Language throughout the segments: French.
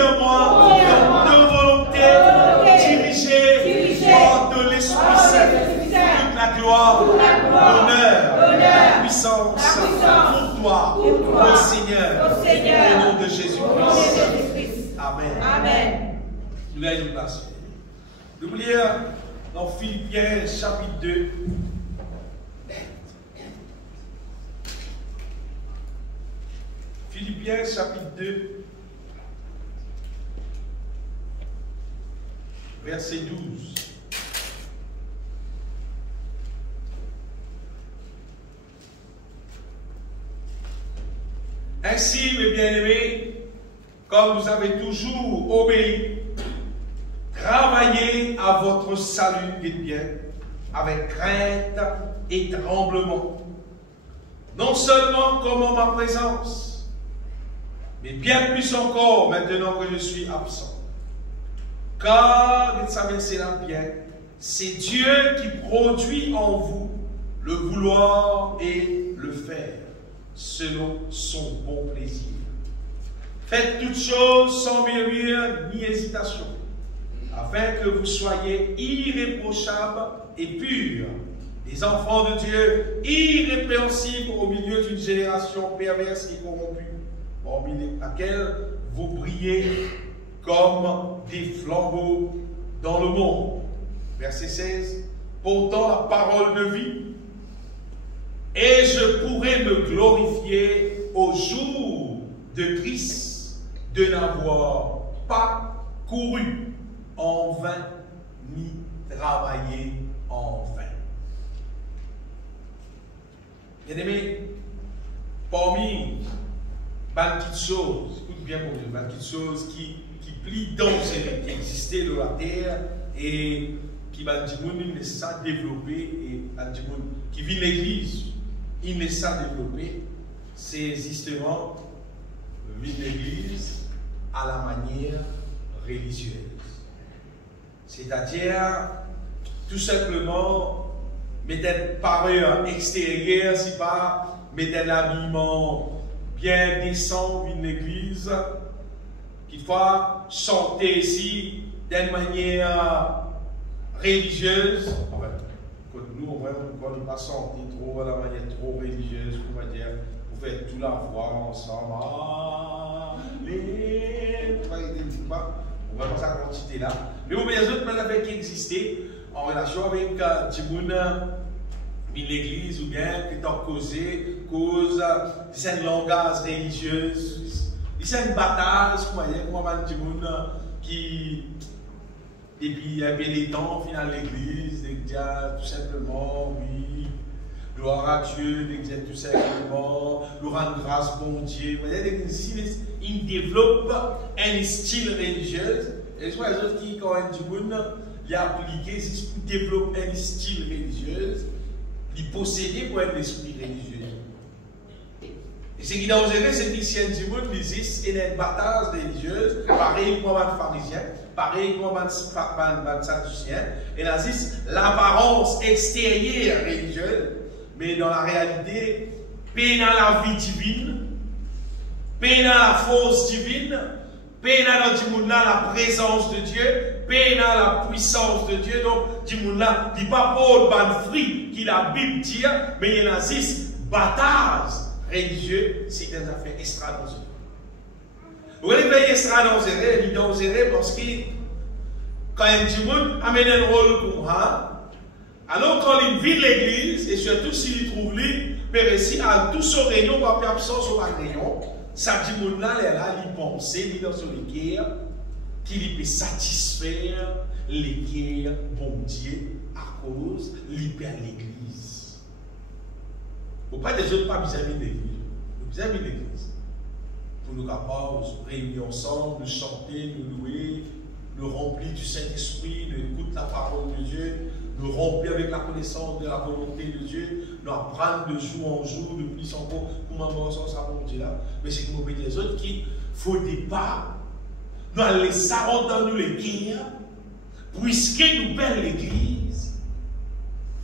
Produis en moi de volonté dirigée par de l'Esprit Saint. Toute la gloire, l'honneur, la puissance pour toi, ô Seigneur, au nom de Jésus-Christ. Amen. Amen. Nous allons nous placer. Nous lire dans Philippiens chapitre 2. Philippiens chapitre 2, verset 12. Ainsi, mes bien-aimés, comme vous avez toujours obéi, travaillez à votre salut, dites bien, avec crainte et tremblement. Non seulement comme en ma présence, mais bien plus encore maintenant que je suis absent. Car, vous savez, c'est là bien, c'est Dieu qui produit en vous le vouloir et le faire, selon son bon plaisir. Faites toutes choses sans murmure ni hésitation, afin que vous soyez irréprochables et purs, des enfants de Dieu, irrépréhensibles au milieu d'une génération perverse et corrompue, parmi laquelle vous brillez comme des flambeaux dans le monde. Verset 16. Portant la parole de vie, et je pourrai me glorifier au jour de Christ de n'avoir pas couru en vain ni travaillé en vain. Bien-aimés, parmi pas de petites choses, écoute bien pour Dieu, pas de petites choses qui plient dans qui existaient dans la terre et qui va dire il laisse ça développer et qui vit l'église, il laisse ça développer, c'est justement vivre l'église à la manière religieuse. C'est-à-dire tout simplement mettre une parure extérieure, si pas mettre un habillement bien décent d'une église, qu'il faut chanter ici d'une manière religieuse. Enfin, nous, on ne peut pas chanter trop à la manière trop religieuse, on va dire, pour faire tout la voix ensemble. On va pas ça quantité là. Mais il y a d'autres choses qui existent en relation avec l'église ou bien qui t'ont causé cause c'est un langage religieux, c'est une bataille, comment on dit qui depuis un peu de temps au final l'église dire tout simplement oui gloire à Dieu, dire tout simplement nous rendre grâce bon Dieu. Il développe un style religieux et je vois les autres qui quand un il a appliqué pour développer un style religieux. Il possédait pour un esprit religieux. Et ce qui est dangereux, c'est qu'ici, il existe une bataille religieuse, pareil comme les pharisiens, pareil comme les sadduciens, et là, c'est l'apparence extérieure religieuse, mais dans la réalité, paix dans la vie divine, paix dans la force divine, paix dans la présence de Dieu, paix dans la puissance de Dieu. Donc, il ne dit pas pour le fruit qui la Bible dit, mais il y a une bataille religieuse, c'est des affaires extra-dangereuses. Vous voyez, les extra-dangereux, il est dangereux parce que quand un Timoun amène un rôle pour moi, alors quand il vit l'église, et surtout s'il trouve lui, ici, à tout son rayon, pas absence au rayon, ça Timoun là, il pense, il est dans son équerre, qu'il peut satisfaire l'équerre, bon Dieu, à cause, il peut à l'église. Vous ne parlez des autres pas vis-à-vis de l'église, vis-à-vis de l'église. Pour nous capables de réunir ensemble, de chanter, de louer, de remplir du Saint-Esprit, d'écouter la parole de Dieu, de remplir avec la connaissance de la volonté de Dieu, d'apprendre de jour en jour, de plus encore, comment on s'en ça Dieu là. Mais c'est comme les autres qui, faut au départ, nous allons laisser dans nous les guerres, puisque nous perdons l'église,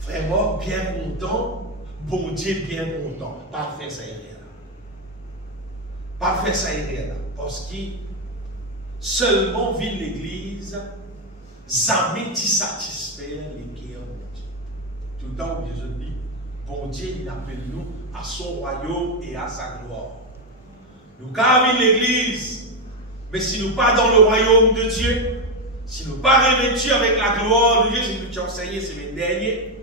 vraiment bien content, bon Dieu bien content, pas faire ça là. Pas faire ça là, parce que seulement vit l'église, jamais t'y satisfaire les cœurs de Dieu. Tout le temps où Jésus dit, bon Dieu, il appelle nous à son royaume et à sa gloire. Nous gardons l'église, mais si nous pas dans le royaume de Dieu, si nous pas revêtus avec la gloire de Dieu, si nous t'ai enseigné semaine dernière,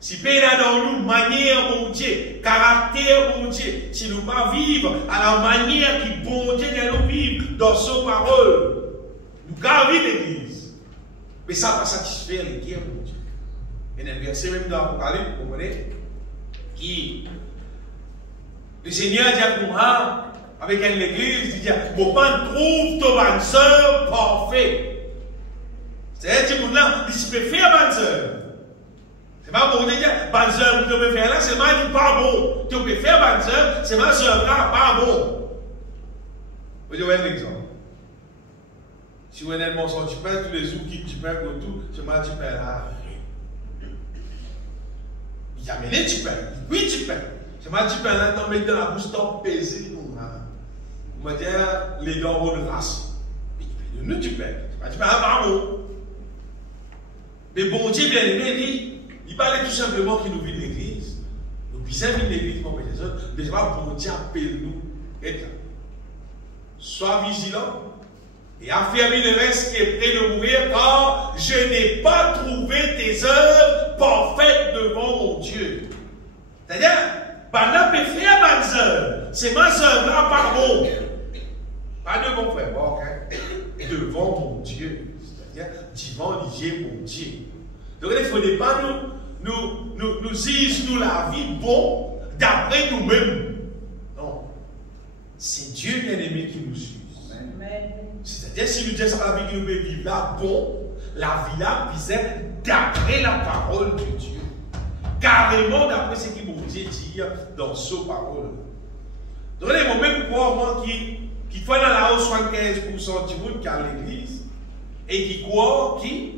si paix dans nous, manière bon Dieu, caractère bon Dieu, si nous pas vivre à la manière qui bon Dieu nous vivre dans son parole, nous gardons l'église. Mais ça va satisfaire les cœurs de Dieu. Et dans le verset même dans l'Apocalypse, vous comprenez, qui le Seigneur dit à Abraham, avec l'église, il dit, mon père trouve ton soeur parfait. C'est-à-dire que là, il peut faire bonne soeur. C'est pas bon de dire, bonne soeur, tu peux faire là, c'est mal, il pas bon. Tu peux faire bonne soeur, c'est ma soeur là, pas bon. Je vais vous donner un exemple. Si vous avez un mensonge, tu perds tous les jours qui tu perds pour tout, c'est mal, tu perds là. Il a mené, tu perds. Oui, tu perds. C'est mal, tu perds là, t'en mets dans la bouche, t'en pèse. On va dire, les dents de race. Nous, tu perds. Tu perds pas bon. Mais bon Dieu, bien aimé, il parlait tout simplement qu'il nous vit l'église. Nous puissions vivre l'église comme les autres. Déjà, bon Dieu appelle nous. Être là. Sois vigilant. Et affermis le reste qui est prêt de mourir, car je n'ai pas trouvé tes œuvres parfaites devant mon Dieu. C'est-à-dire, Bana peut faire bonnes œuvres. C'est ma œuvre là, pardon. Pas devant mon frère, ok? Devant mon Dieu. C'est-à-dire, devant l'Idier, mon Dieu. Donc, il ne faudrait pas nous dire, nous, la vie bon, d'après nous-mêmes. Non. C'est Dieu bien-aimé qui nous suit. C'est-à-dire, si nous disons la vie qui nous peut vivre là, bon, la vie là, visait d'après la parole de Dieu. Carrément d'après ce qu'il vous dit dans sa parole. Donc, les moments pour moi qui font dans la hausse 75% du monde qui a l'église et qui croient, qui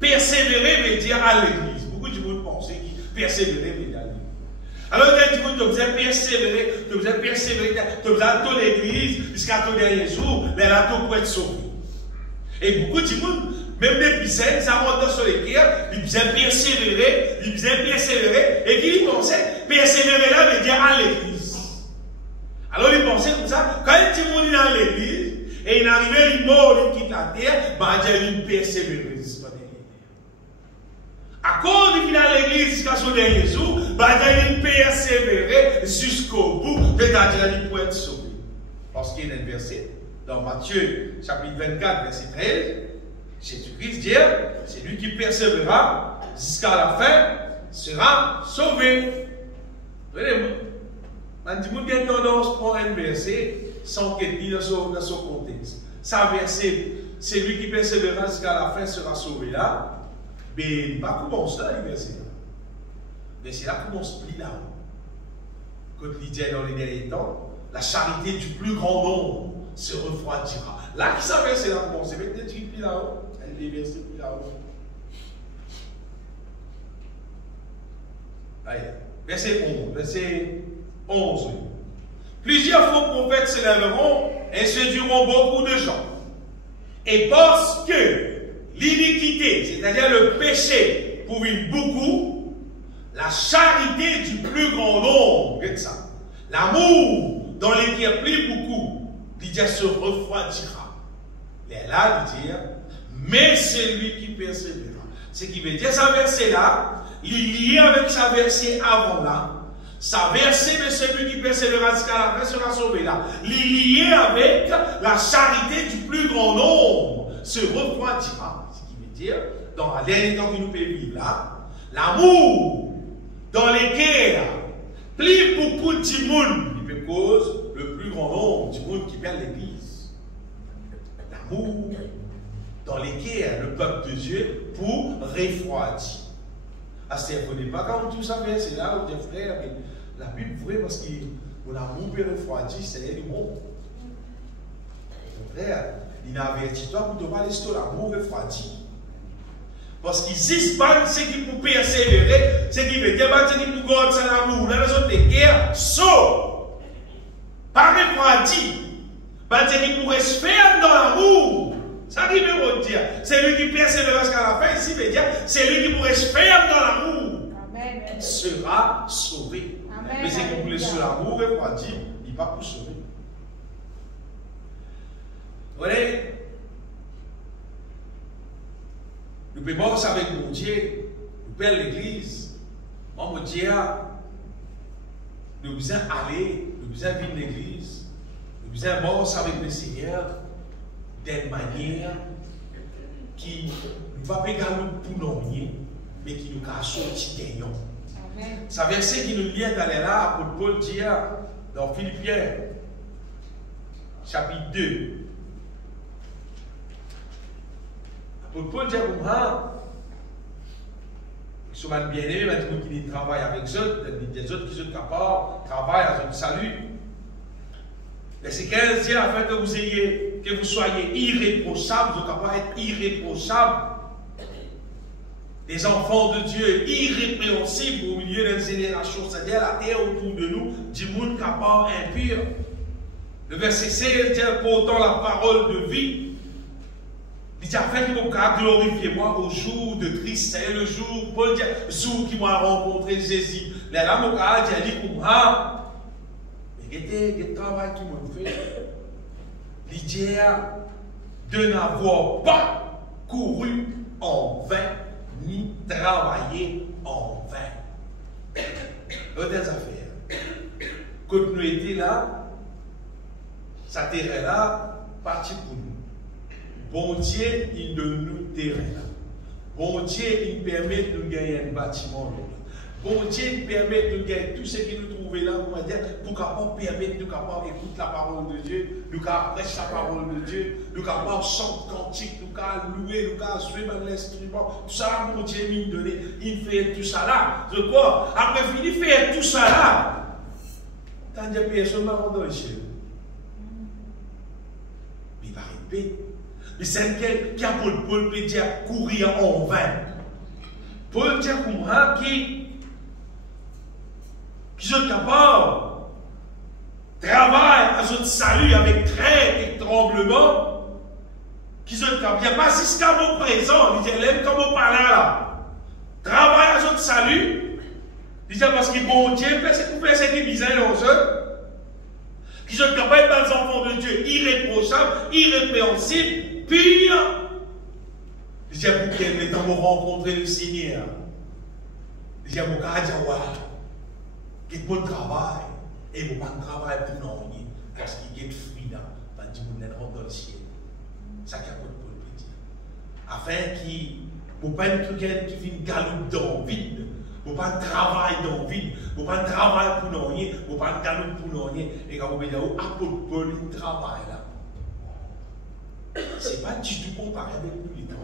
persévérer veut dire à l'église. Beaucoup de monde pensent que persévérer veut dire à l'église. Alors, quand tu vous avez persévérer, tu vous avez persévérer, tu vous avez tout l'église jusqu'à tout dernier jour, mais là, tout pour être sauvé. Et beaucoup de monde, même depuis ça monte sur les cœurs, ils disaient persévérer, et qui pensaient persévérer là veut dire à l'église. Alors, ils pensaient comme ça, quand il monde est dans l'église, et il arrivait, il mort, il quitte la terre, bah, il y a une persévérance. À cause de dans l'église jusqu'à son dernier jour, il persévérer jusqu'au bout, c'est-à-dire pour être sauvé. Parce qu'il y a un verset dans Matthieu chapitre 24, verset 13, Jésus-Christ dit, c'est lui qui persévérera jusqu'à la fin, sera sauvé. Regardez-moi, il y a une tendance pour un verset sans qu'il dit dans son contexte. Ça verset, c'est lui qui persévérera jusqu'à la fin, sera sauvé là. Mais pas commence là, le verset là. Le verset là commence plus là. Quand il dit dans les derniers temps, la charité du plus grand nombre se refroidira. Là, qui ça verset là commence? C'est peut-être plus là-haut. Les versets plus là-haut. Allez, verset 11. Verset 11. Plusieurs faux prophètes se lèveront et séduiront beaucoup de gens. Et parce que l'iniquité, c'est-à-dire le péché, pour beaucoup, la charité du plus grand nombre, regarde ça, l'amour dans les qui plie beaucoup, il dit se refroidira. Et là, il dit, mais c'est lui qui persévérera. Ce qui veut dire, sa verset là, il est lié avec sa verset avant là. Sa verset de celui qui persévérera jusqu'à la fin sera sauvé là. Il est lié avec la charité du plus grand nombre se refroidira. Ce qui veut dire, dans la dernière temps que nous pouvons vivre là, l'amour dans lesquels plie beaucoup de monde, il peut cause le plus grand nombre du monde qui perd l'église. L'amour dans lesquels le peuple de Dieu pour refroidir. À ce n'est pas quand tout ça vient, c'est là où dit frère, mais la Bible vraie parce que mon amour peut refroidir, c'est le monde. Frère, il a averti toi pour te parler de l'amour refroidi. Parce qu'il n'existe pas ce qui peut persévérer, ce qui veut dire que pour garder son amour, dans les autres guerres, sauf, pas refroidi. Pas dire qu'il pourrait se faire dans l'amour. Ça qui veut dire. C'est lui qui persévère jusqu'à la fin. Ici, veut dire, c'est lui qui pourrait se faire dans l'amour. Sera sauvé. Amen. Mais c'est que pour sur l'amour, il va dire, il va pour sauver. Vous voyez, nous pouvons avec mon Dieu, nous père l'église. Moi, mon Dieu, nous besoin aller, nous besoin vivre l'église, nous besoin bosser avec le Seigneur d'une manière qui ne va pas également pour nous, mais qui nous a sorti gagnant. Ça verset qui nous lie d'aller là, pour Paul dit dans Philippiens, chapitre 2. Pour Paul dit comme ça, ils sont bien-aimés, maintenant qui travaillent avec eux, des autres qui sont capables, travaillent à leur salut. Verset 15 dit afin que vous soyez irréprochables, vous êtes capables d'être irréprochables. Des enfants de Dieu irrépréhensibles au milieu d'une génération, c'est-à-dire la terre autour de nous, du monde capable impur. Le verset 16 dit pourtant la parole de vie. Il dit afin que vous glorifiez moi au jour de Christ. C'est le jour, Paul dit, le jour qui m'a rencontré Jésus. Mais là, mon gars dit comme ça. Mais quel travail qui m'a fait. Il dit de n'avoir pas couru en vain, ni travailler en vain. D'autres affaires. Quand nous étions là, ça terrain là, parti pour nous. Bon Dieu, il donne nous terrain là. Bon Dieu, il permet de nous gagner un bâtiment là. Bon Dieu, il permet de nous gagner tout ce que nous trouvons là, on va dire, pour qu'on permettre de nous écouter la parole de Dieu, nous prêcher la parole de Dieu, nous chanter cantique, nous louer, nous jouer dans l'instrument. Tout ça, bon Dieu, il me donne. Il fait tout ça là. Je crois, après fini, il fait tout ça là. Tant de personnes dans le ciel. Il va répéter. Mais c'est quelqu'un qui a Paul peut dire courir en vain. Paul dit comme ça qui sont capables de travailler à son salut avec crainte et tremblement, qui sont capables, il n'y a pas jusqu'à mon présent, il dit, l'aime comme on parle là. Travaille à son salut, il dit parce que bon Dieu, c'est pour faire cette misère dans eux, qui sont capables d'être des enfants de Dieu irréprochables, irrépréhensibles, pire. Il dit pour quel temps vous rencontrer le Seigneur. Il dit mon gars, il y a bon travail. Et vous pas de travail pour nous. Parce qu'il y a des fruits là. Pas du monde dans le ciel. Ça qu'il y a bon pour le dire. Afin qu'il ne pas être quelqu'un qui vient galoupe dans le vide. Vous pas de travail dans le vide. Vous pas de travail pour nous. Vous pas de galoupe pour nous. Et quand vous voyez apôtre Paul, il travaille là. Ce n'est pas du tout comparé avec nous les temps.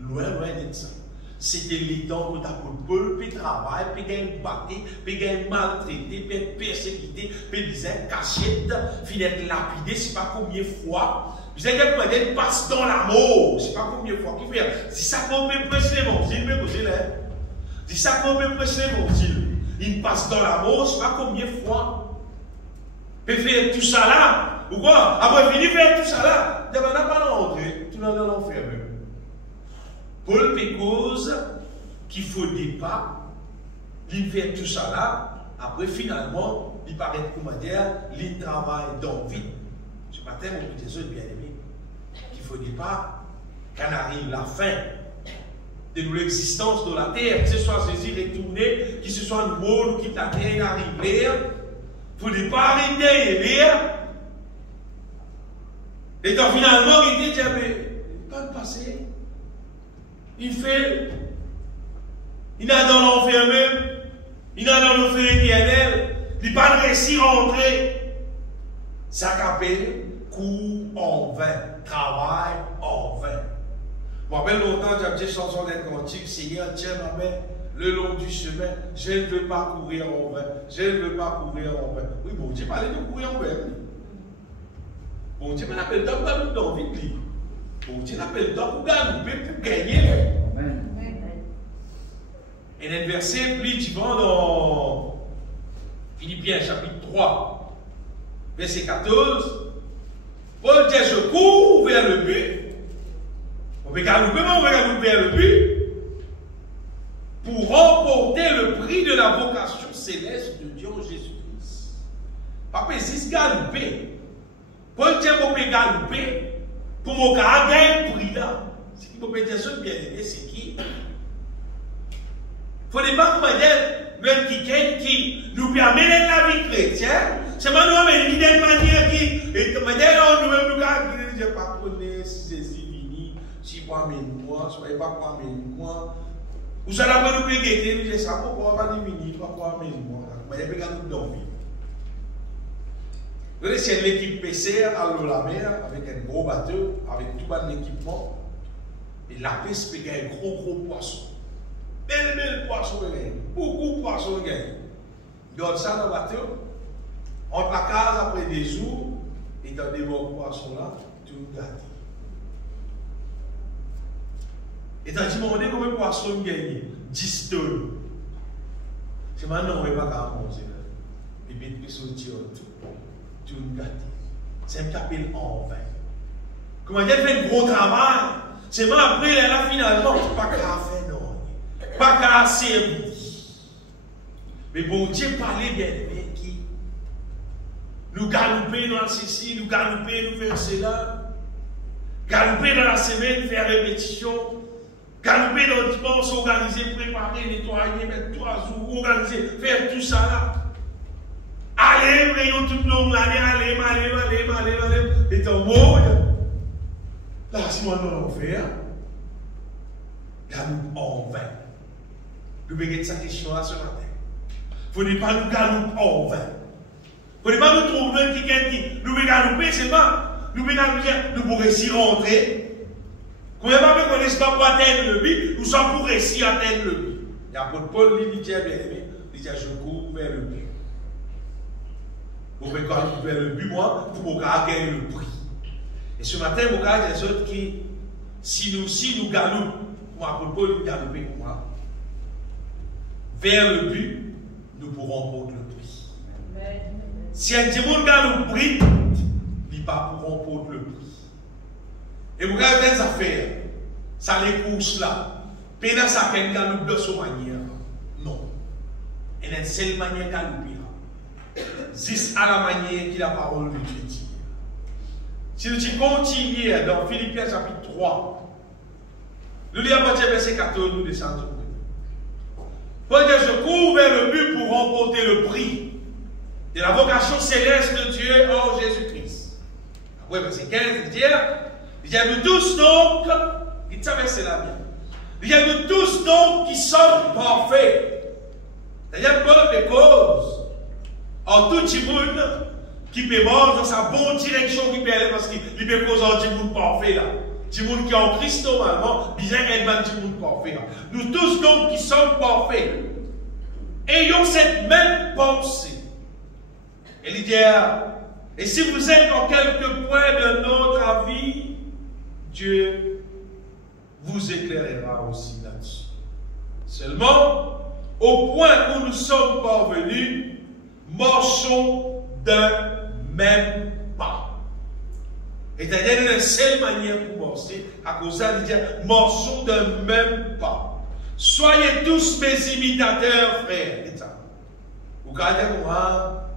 Loin d'être ça. C'était les temps où l'apôtre Paul, puis travail, puis il battu, puis il maltraité, puis persécuté, puis il cachette, puis il lapidé, je ne sais pas combien de fois. Vous avez dit qu'il passe dans l'amour. Je ne sais pas combien de fois qu'il fait. Si ça qu'on peut prêcher l'évangile, mais vous allez. Si ça qu'on peut prêcher l'évangile, il passe dans l'amour, je ne sais pas combien de fois. Puis faire tout ça là. Ou quoi? Après, finir faire tout ça là. Il n'y a pas d'entrée. Tu n'as pas l'enfer même. Paul cause qu'il faut des pas, il fait tout ça là, après finalement, il paraît comment dire, il travaille dans la vie. Ce matin, on peut dire, bien aimé, qu'il faut des pas, quand arrive la fin de l'existence de la terre, que ce soit Jésus retourné, que ce soit le monde qui la terre arrive, il faut des pas arrêter, et donc finalement, il dit, mais pas de passé. Il fait, il a dans l'enfer même, il a dans l'enfer éternel, il n'a pas réussi à rentrer. Ça qu'appelle cours en vain, travail en vain. Je me rappelle longtemps, j'ai dit chanson d'un cantique, Seigneur, tiens ma main le long du chemin, je ne veux pas courir en vain, je ne veux pas courir en vain. Oui, bon Dieu parlait de courir en vain. Bon Dieu m'appelle d'homme dans la vie. Bon Dieu l'appelle d'homme pour gagner. Et dans le verset plus suivant dans Philippiens chapitre 3, verset 14, Paul dit, je cours vers le but. On va galoper vers le but pour remporter le prix de la vocation céleste de Dieu en Jésus-Christ. Papa, si galoper, Paul dit, on peut galoper pour mon gars gagner le prix là. Ce qui peut dire ça bien aimé, c'est qui? Il ne faut pas même qui nous permet d'être la vie chrétienne. C'est maintenant une manière qui nous-mêmes nous gardons. Je ne sais pas connaître si c'est fini, si pas mes mois, soyez pas quoi mes mois. Ou ça n'a pas nous péguer, nous disons ça, pourquoi pas venir, pas mes mois. Mais il y a nous dormir. C'est l'équipe PCR à l'eau la mer, avec un gros bateau, avec tout bon équipement. Et la pêche peut gagner un gros poisson. Belle poisson, beaucoup de poissons. Il y a ça dans le bateau. Entre la case après des jours, et dans des bons poissons là, tout gâté. Et dans le moment combien de poissons gagnent 10 tonnes. C'est maintenant on ne va pas manger. Et puis il sortir tout gâté. C'est un capel en vain. Comment il fait un gros travail. C'est même après là finalement, pas qu'à faire non. Pas qu'à assez. Mais bon Dieu parlait bien aimé qui nous galoper dans ceci, nous galoper, nous faire cela, galoper dans la semaine, faire répétition, galoper dans le dimanche, organiser, préparer, nettoyer, mettre 3 jours, organiser, faire tout ça là. Allez, rayon toute longue l'année, allez, et en mode, là, si on en fait, galoupe en vain. Nous regardons cette question là ce matin. Il ne faut pas nous galouper en vain. Il ne faut pas nous trouver quelqu'un qui nous galouper, c'est pas. Nous pour réussir à rentrer. Quand on ne connaît pas pour atteindre le but, nous sommes pour réussir à atteindre le but. Et l'apôtre Paul, il dit, bien aimé, il dit, je cours vers le but. Pour courir vers le but, moi, pour gagner le prix. Et ce matin, vous regardez des autres qui, si nous galopons, moi, l'apôtre Paul, il galoper pour moi, vers le but, nous pourrons prendre le prix. Amen. Si un démon gagne le prix, ils ne pourront prendre le prix. Et vous regardez des affaires, ça les courses là, pédale ça qu'un gagne de son manière. Non. Il y a une seule manière gagne. C'est à la manière que la parole de Dieu dit. Si nous continuons dans Philippiens chapitre 3, nous lisons à partir du verset 14, nous descendons. Paul dit, je cours vers le but pour remporter le prix de la vocation céleste de Dieu en Jésus-Christ. Après, verset 15, il dit, nous tous donc, il savait c'est la bien. Il dit, nous tous donc qui sommes parfaits. C'est-à-dire, Paul des causes en tout le monde qui peut manger dans sa bonne direction, qui peut aller parce qu'il peut causer en tout le monde parfait là. Du monde qui est en Christ normalement, bien être du monde parfait. Nous tous donc qui sommes parfaits, ayons cette même pensée. Et il dit, et si vous êtes en quelque point de notre avis, Dieu vous éclairera aussi là-dessus. Seulement, au point où nous sommes parvenus, marchons d'un même pas. Et c'est-à-dire une seule manière pour marcher, à cause de ça, il dit, marchons d'un même pas. Soyez tous mes imitateurs, frères. Vous regardez moi,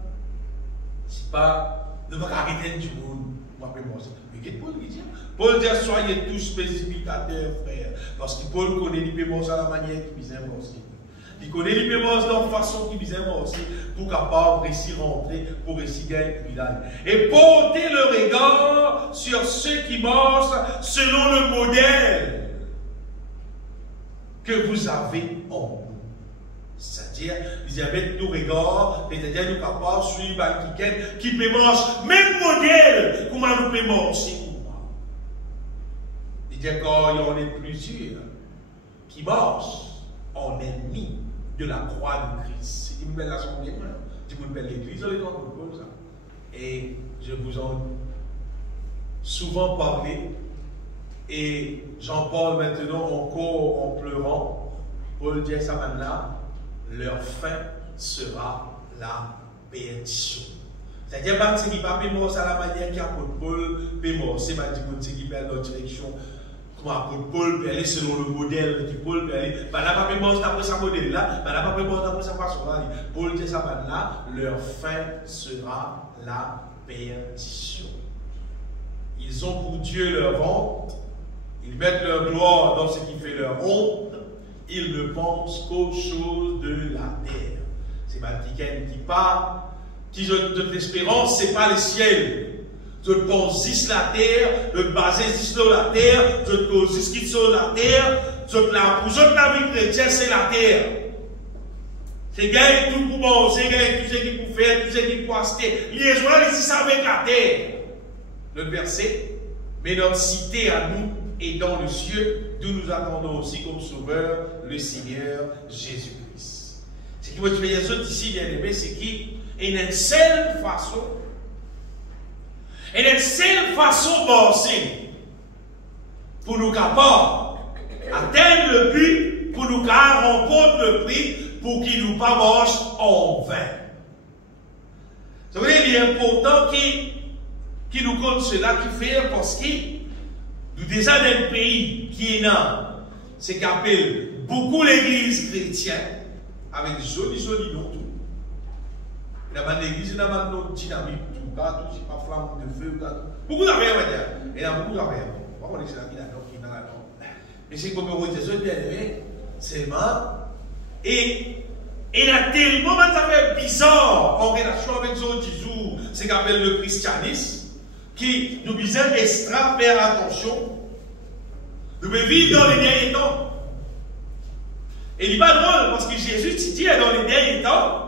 c'est pas, ne pas arrêter du monde, moi, mais qu'est-ce que Paul dit? Paul dit, soyez tous mes imitateurs, frères. Parce que Paul connaît les pémons à la manière qui vient marcher. Il connaît les pémons de la façon qui vient marcher pour capable réussir à rentrer, pour réussir à gagner le village. Et portez le regard sur ceux qui marchent selon le modèle que vous avez en vous. C'est-à-dire, ils avaient nos regards, c'est-à-dire nous capables de suivre quelqu'un qui peut marcher, même modèle, comment nous pouvons marcher. Il dit quand il y en a plusieurs qui marchent en ennemi de la croix de Christ. Il me met la seconde main, il me met l'église, on est dans le pôle, ça. Et je vous en souvent parlé, et j'en parle maintenant encore en pleurant. Paul dit ça maintenant, leur fin sera la perdition. C'est-à-dire que ce qui va pas mort, c'est la manière qui apôtre Paul peut mort. C'est pas ce qui perd dans direction. Comme apôtre Paul peut aller selon le modèle qui Paul peut aller. Bah là, pas mort d'après sa modèle là. Bah là, pas mort d'après sa façon là. Paul dit ça là. Leur fin sera la perdition. Ils ont pour Dieu leur ventre. Ils mettent leur gloire dans ce qui fait leur honte. Ils ne pensent qu'aux choses de la terre. C'est Vatican qui parle. Qui ont de l'espérance, ce n'est pas le ciel. Je pense juste la terre, je base sur la terre, je pense juste sur la terre, pour la vie chrétienne, c'est la terre. C'est gagner tout pour manger, c'est gagner tout ce qui pour faire, tout ce qui pour acheter. Liaison là, ici, ça avec la terre. Le verset, mais notre cité à nous est dans le ciel, d'où nous attendons aussi comme sauveur le Seigneur Jésus-Christ. Ce qui veut dire les autres ici, bien aimés, c'est qui? Et une seule façon, d'avancer pour nous capables atteindre le but, pour nous remporter le prix, pour qu'il nous pas marche en vain. Ça veut dire qu'il est important qui nous compte cela, qui fait parce que nous déjà dans un pays qui est là, c'est qu'appelle beaucoup l'église chrétienne, avec joli nom tout. Il y a une église, il y a une dynamique, tout, c'est pas flamme de feu, beaucoup d'affaires, il y a beaucoup d'affaires. On va dire que c'est la vie là-dedans, qui est dans la norme. Et c'est comme on dit, c'est bien aimé, seulement. Et il y a tellement d'affaires bizarres en relation avec ce discours, ce qu'on appelle le christianisme, qui nous besoin extra faire attention. Nous devons vivre dans les derniers temps. Et il n'est pas drôle, parce que Jésus dit dans les derniers temps,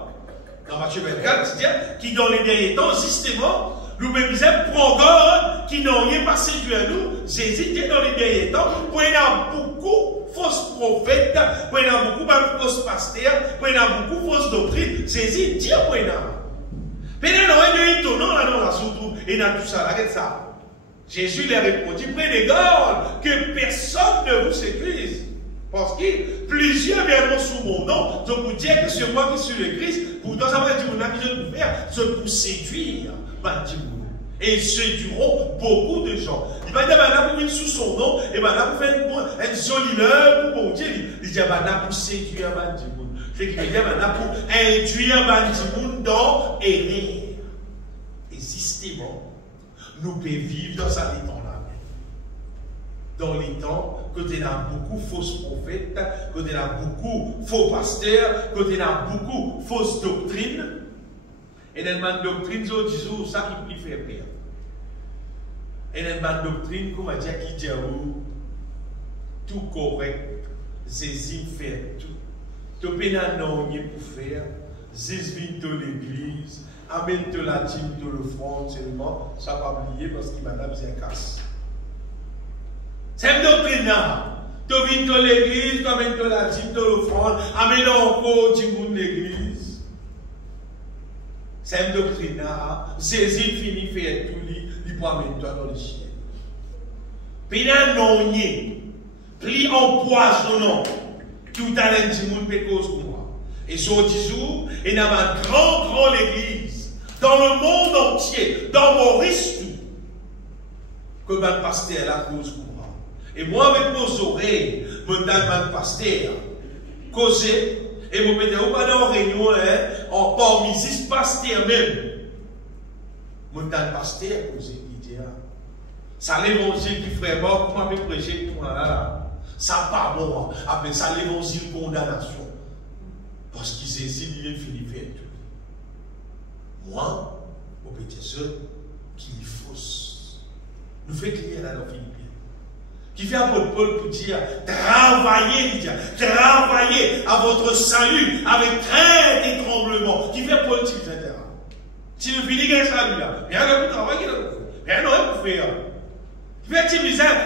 dans Matthieu 24, c'est-à-dire qui dans les derniers temps, justement, nous devons prendre garde qui n'ont rien passé du à nous. Jésus dit dans les derniers temps, pour il y a beaucoup de fausses prophètes, pour il y a beaucoup de fausses pasteurs, pour il y a beaucoup de fausses doctrines. Jésus dit pour il y a. Mais là, il y a étonnant là, dans la surtout, et dans tout ça, regarde ça. Jésus leur répondit, prenez garde que personne ne vous séduise. Parce que plusieurs viendront sous mon nom, je vous dis que c'est moi qui suis le Christ, pourtant ça va dire mon ami, je vais faire, c'est pour séduire, et ils séduiront beaucoup de gens. Il va dire, là, pour venir sous son nom, et là, pour faire une jolie œuvre pour Dieu, il dit, là, pour séduire Bandimoun. C'est qu'il veut dire, là, pour induire Bandimoun dans erreur. Et justement, nous pouvons vivre dans sa temps là. Dans les temps, quand il y a beaucoup de fausses prophètes, quand il y a beaucoup de faux pasteurs, quand il y a beaucoup de fausses doctrines, et dans une doctrine, c'est ça qui peut faire pire. Et dans une doctrine, comme on dit, qui dit tout correct, Jésus fait tout. Tu peux pas non pour faire, Jésus de l'église, amène de la dîme de l'offrande seulement, ça va oublier parce qu'il m'a dit un casse. C'est une doctrine là. Tu viens de l'église, tu amènes de la dîme de l'offrande, amène encore du monde de l'église. C'est une doctrine là. Jésus finit de faire tout, il peut amener toi dans le ciel. Puis là, non, pli empoisonnant, tout à l'heure du monde peut cause pour moi. Et sur 10 jours, il y a une grande église, dans le monde entier, dans Maurice tout, que le pasteur la cause pour moi. Et moi, avec mes oreilles, je me donne le pasteur, causer, et je me mets en réunion, en parmi 6 pasteurs même. Je me donne le pasteur, causer, il dit, ça l'évangile qui ferait mort, comment me prêcher pour là. Ça pas bon, après ça l'évangile condamnation. Parce qu'il Jésus, il est fini de faire tout. Moi, au petit soeur, qui est fausse. Nous fait clier là dans Philippiens. Qui fait apôtre Paul pour dire, travaillez à votre salut avec crainte et tremblement. Qui fait Paul, etc. Si nous finissons avec salut là, rien de travailler là, rien de pour faire.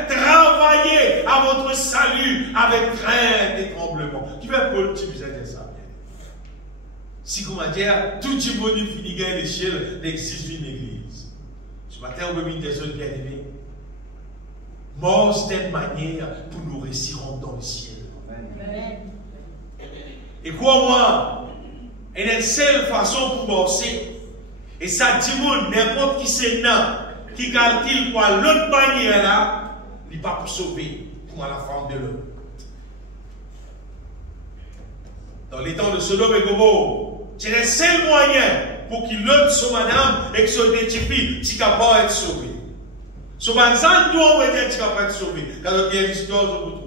Travaillez à votre salut avec crainte et tremblement. Qui fait Paul, tu vous as dit ça. Si comment dire, tout le monde finit à l'échelle n'existe une église. Ce matin, on veut mettre des autres bien-aimés. Mort, c'est une manière pour nous réussir dans le ciel. Amen. Et crois-moi, il y a une seule façon pour morcer. Et ça dit, n'importe qui c'est nan, qui calcule quoi l'autre manière là, il n'est pas pour sauver, comme la femme de l'homme. Dans les temps de Sodome et Gomorrhe, c'est le seul moyen pour qu'il l'autre soit madame et que ce détifie, tu capable être sauvé. Sur Banzan, nous on va dire que tu capable être sauvé. Quand il y a l'histoire, je vous trouve.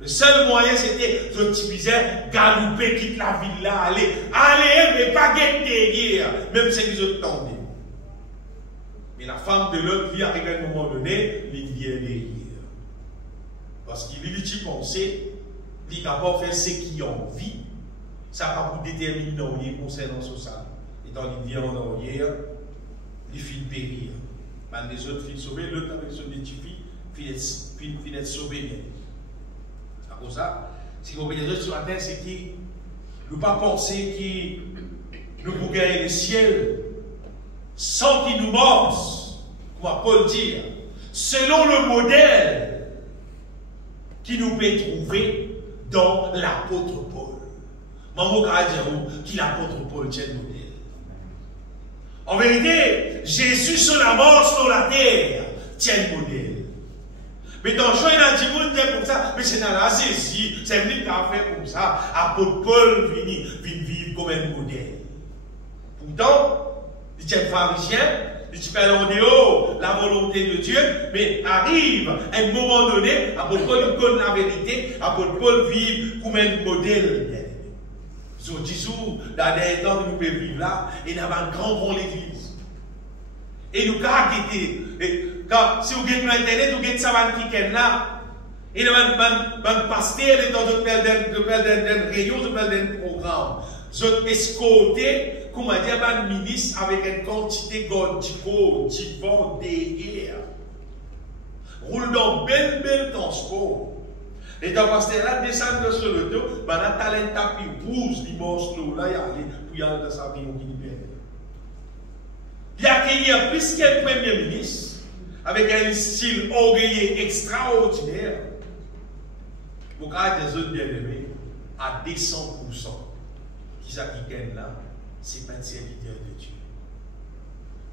Le seul moyen, c'était de typiser, galouper, quitte la ville là, aller, mais pas guetter, même si les autres tendaient. Mais la femme de l'autre, lui, arrive à un moment donné, il vient derrière. Parce qu'il lui dit penser, il est capable de faire ce qu'il a envie. Ça va pour déterminer dans le concernant ça. Et dans il vient en arrière, il finit périr. Mais les autres finissent sauvés, l'autre avec son détifi, finit sauvé. À cause de ça, si vous voyez les autres ce matin, c'est qu'ils ne pas penser que nous pouvons gagner le ciel sans qu'ils nous mordent, comme Paul dit, selon le modèle qui nous peut trouver dans l'apôtre Paul. Maman a dit qui l'apôtre Paul tient le modèle. En vérité, Jésus sur la mort, sur la terre, tient le modèle. Mais dans le jour, il a dit, comme ça, mais c'est dans la saisie, c'est venu qu'à faire comme ça. Apôtre Paul vient vivre comme un modèle. Pourtant, il tient pharisien, il dit, en dehors la volonté de Dieu, mais arrive à un moment donné, apôtre Paul connaît la vérité, apôtre Paul vit comme un modèle. Sur 10 jours, dans les temps que nous pouvons vivre là, il y a un grand l'église. Et nous avons quitté. Si vous avez Internet, vous avez ça qui est là. Il y a un pasteur dans un rayon, dans un programme. Vous êtes escorté, comment dire, un ministre avec une quantité de divans derrière. Roule dans bel transport. Et dans le pasteur là, descend sur le dos, il y a un talent tapis rouge, dimanche là, il y a allé, puis il y a dans sa vie, il y a accueilli plus qu'un premier ministre, avec un style orgueilleux extraordinaire. Pour cas des autres bien-aimés, à 200%, qui s'appliquent là, c'est pas un serviteur de Dieu.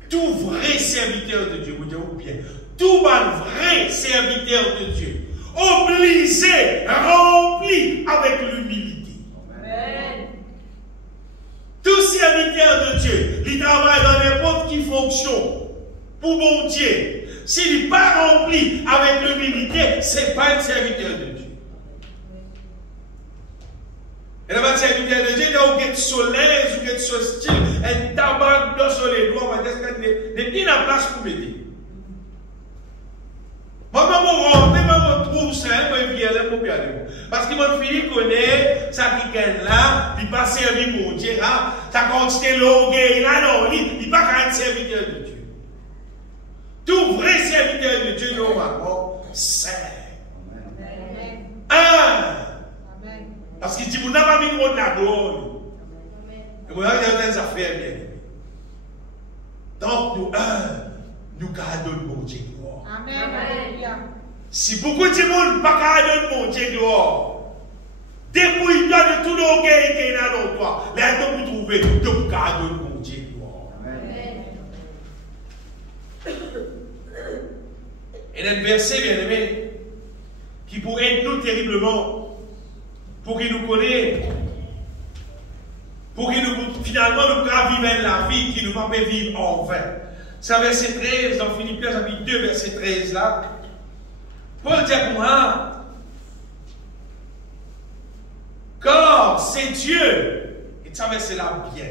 Tout vrai serviteur de Dieu, vous dites bien, tout vrai serviteur de Dieu, obligé, rempli avec l'humilité. Amen. Tout serviteur de Dieu, il travaille dans n'importe quelle fonction pour mon Dieu. S'il n'est pas rempli avec l'humilité, ce n'est pas un serviteur de Dieu. Et le serviteur de Dieu, il y a un soleil, il y a un style, un tabac dans le soleil, il y a une place pour m'aider. Moi, je trouve ça un peu violent pour bien. Parce que mon fils connaît ça qui est là, il pas servi mon Dieu, ça quantité l'orgueil là, non, il n'est pas qu'un serviteur de Dieu. Tout vrai serviteur de Dieu, normalement, c'est parce qu'il dit, vous n'avez pas mis de la gloire. Et vous avez des affaires bien. Donc, nous gardons mon Dieu gloire. Amen. Si beaucoup de monde ne pas gardent mon Dieu gloire, dépouille-toi de tout l'orgueil qui est là dans toi. Là, tu peux trouver, tu gardes mon Dieu gloire. Amen. Et un verset, bien aimé, qui pourrait être nous terriblement, pour qu'il nous connaisse, pour qu'il nous, finalement, nous puissions vivre la vie qui nous va pas vivre en vain. C'est verset 13, dans Philippiens, chapitre 2, verset 13, là. Paul dit à moi, car c'est Dieu, et ça verset là bien.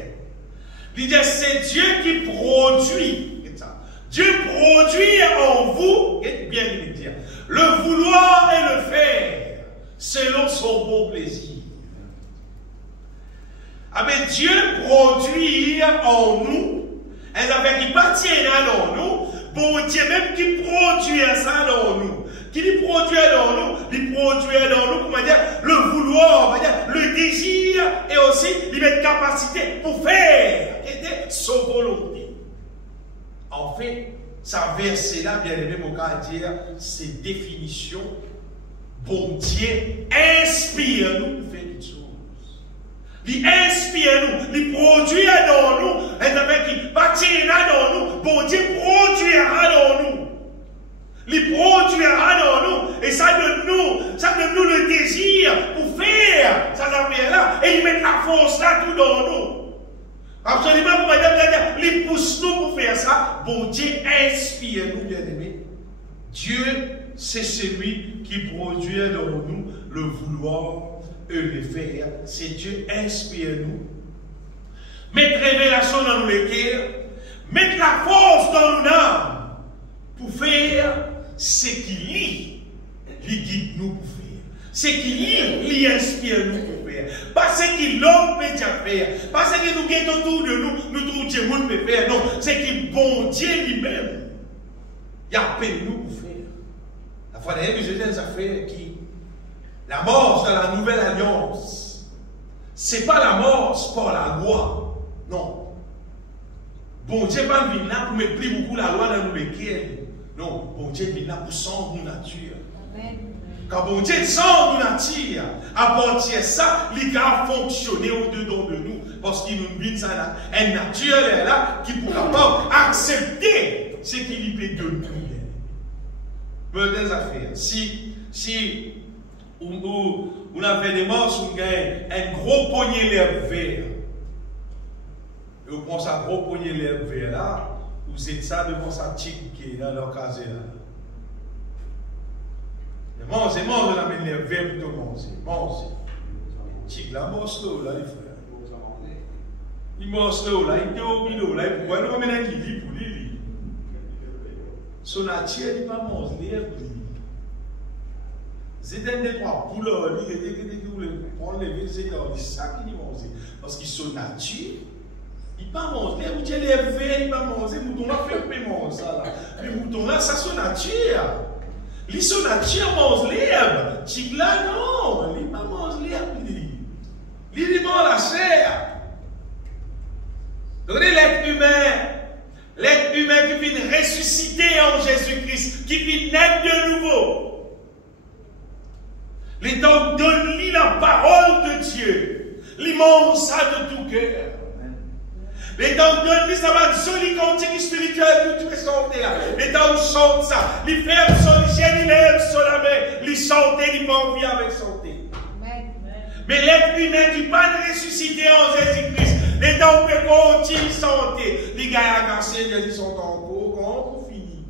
Il dit, c'est Dieu qui produit, Dieu produit en vous, et bien il dit, le vouloir et le faire, selon son bon plaisir. Ah mais Dieu produit en nous, un affaire qui partit dans nous, bon Dieu même qui produit ça dans nous. Qui lui produit dans nous, comment dire, le vouloir, le désir, et aussi, il met capacité pour faire, et son volonté. En fait, ça verset-là, bien aimé, mon cas dire, c'est définition. Bon Dieu inspire nous pour faire une chose. Il inspire nous, il produit dans nous, et avec qui bâtit dans nous, bon Dieu produira dans nous. Il produira dans nous, et ça donne nous le désir pour faire ces affaires-là, et il met la force là tout dans nous. Absolument, pour madame, il pousse nous pour faire ça. Bon Dieu inspire nous, bien-aimés. Dieu, c'est celui qui produit dans nous le vouloir et le faire. C'est Dieu inspire nous. Mettre révélation dans nos cœurs, mettre la force dans nos âmes pour faire ce qu'il guide nous pour faire. Ce qu'il inspire nous pour faire. Pas ce qu'il l'homme peut faire. Pas ce que nous guettons autour de nous, nous trouvons que Dieu peut faire. Non, c'est qu'il bon Dieu lui-même, il appelle nous pour faire. La fois dernière, j'ai des affaires qui, la mort dans la nouvelle alliance, ce n'est pas la mort par la loi. Non. Bon Dieu pas venu là pour mettre plus beaucoup la loi dans nos cœurs. Non, bon Dieu vient là pour changer nos natures. Amen. Quand bon Dieu change nos natures, à partir de ça, il va fonctionner au-dedans de nous. Parce qu'il nous dit ça, une nature est là qui ne pourra pas accepter ce qu'il peut donner. Mais des affaires. Si on a fait des morts, on gagne un gros poignet lèvres vert. Et on prend ça gros poignet lèvres vert là, vous êtes ça devant sa tique qui est dans leur casier là. Mange, on amène les verres pour te manger. Mange. Tique là, mange là, les frères. Il mange là, il est au milieu là, il pourrait nous amener un lit pour lui. Son nature, il ne pas manger les c'est un des trois poules, il voulait prendre les c'est ça qu'il mange. Parce qu'ils sont nature, il ne pas manger, vous dites les verres, il ne pas manger, les moutons là, fait manger ça là. Les moutons là, ça sont nature. Les sont nature mange l'herbe. Tig là, non, il ne pas mange l'herbe. Il mange la chair. Regardez l'être humain qui vient ressusciter en Jésus-Christ, qui vient naître de nouveau. Les temps donne-lui la parole de Dieu. Il mange ça de tout cœur. Les temps donne-lui ça va de joli cantique spirituel que tu peux chanter là. Les temps chante ça. Il ferme son hygiène, il lève sur la main. Il chante, il va en vie avec chanter. Mais l'être humain qui pas de ressusciter en Jésus-Christ. Les temps peut continuer chanter. Les gars à casser, ils sont encore quand on finit.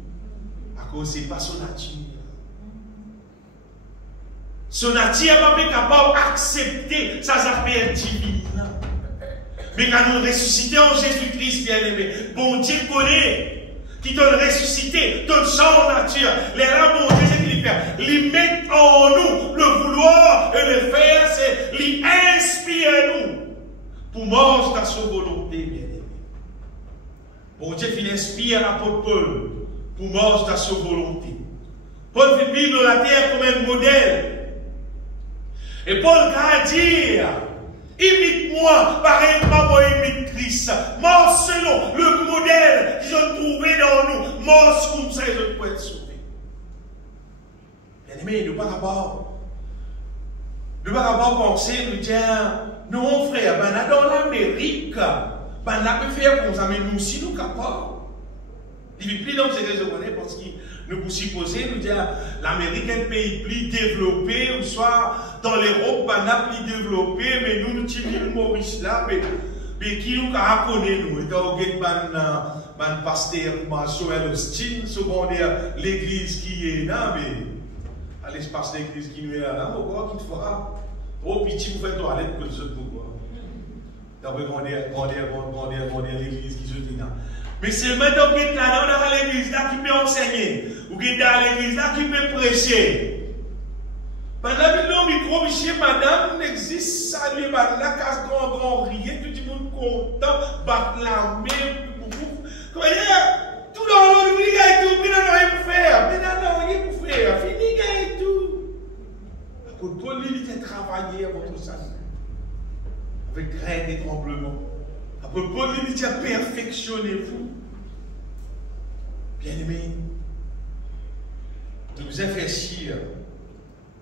À cause c'est pas son nature. Son nature n'est pas capable d'accepter sa affaire divine. Mais quand nous ressuscitons en Jésus-Christ, bien-aimé, bon Dieu connaît, qui donne ressusciter, donne son nature. Les là, bon Dieu, c'est qu'il fait. Il met en nous le vouloir et le faire, c'est il inspire nous pour manger dans sa volonté, bien-aimé. Bon Dieu, il inspire l'apôtre Paul pour manger dans sa volonté. Paul fait vivre la terre comme un modèle. Et Paul va dire, imite-moi, pareillement moi imite Christ. Moi selon le modèle qu'ils ont trouvé dans nous, moi comme ça ils peuvent être sauvés. Bien aimé, nous ne pouvons pas penser, nous dire, non frère, ben dans l'Amérique, ben là peut faire comme ça, mais nous aussi nous capables. Il est plus dans ces raisons parce que nous pouvons supposer, nous dire, l'Amérique est un pays plus développé, ou soit dans l'Europe, ben là plus développé, mais nous, nous sommes Maurice là, mais qui nous connaît nous. Et donc, un pasteur, Joël Austin, secondaire, l'église qui est là, mais l'espace d'église qui nous est là, pourquoi qu'il fera? Oh, pitié, vous faites toilette pour les autres, pourquoi? D'après grandir l'église qui se dit là. Mais c'est maintenant qui est là dans l'église là qui peut enseigner, ou qui est dans l'église là qui peut prêcher. Pendant que le micro, monsieur, madame, n'existe, salut, la casse grand, rien, tout le monde content, battre la main, beaucoup. Comment dire, tout le monde, il y a tout, mais non, rien pour faire, mais non, rien pour faire, fini, il y a tout. Pour Paul, il était travaillé avant tout ça, avec graines et tremblements. Après Paul, il dit, perfectionnez-vous. Bien-aimés, nous investir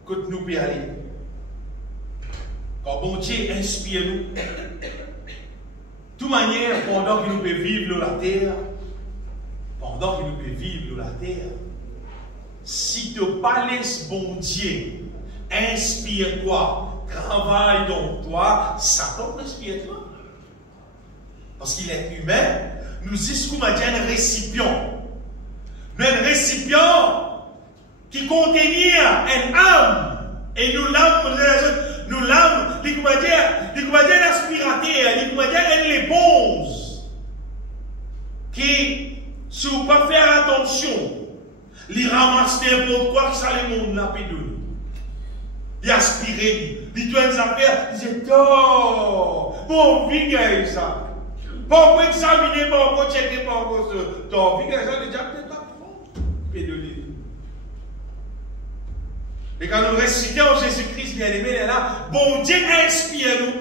quand nous pouvons aller. Quand bon Dieu inspire nous, de toute manière, pendant qu'il nous peut vivre sur la terre, si tu parles bon Dieu, inspire-toi, travaille dans toi, Satan inspire-toi. Parce qu'il est humain, nous disons qu'on a un récipient. Un récipient qui contenait une âme. Et nous l'âme, il faut dire l'aspirateur, il faut dire une réponse. Qui, si vous ne pas faire attention, il ramasse n'importe quoi que ça le monde n'a pas donné. Il aspire, il doit les affaires, il dit, oh, bon, viens ça. Pour examiner, pour checker, pour ton viens ça, déjà peut-être pas bon. Et quand nous récitons Jésus-Christ, bien aimé, là, bon Dieu inspire nous.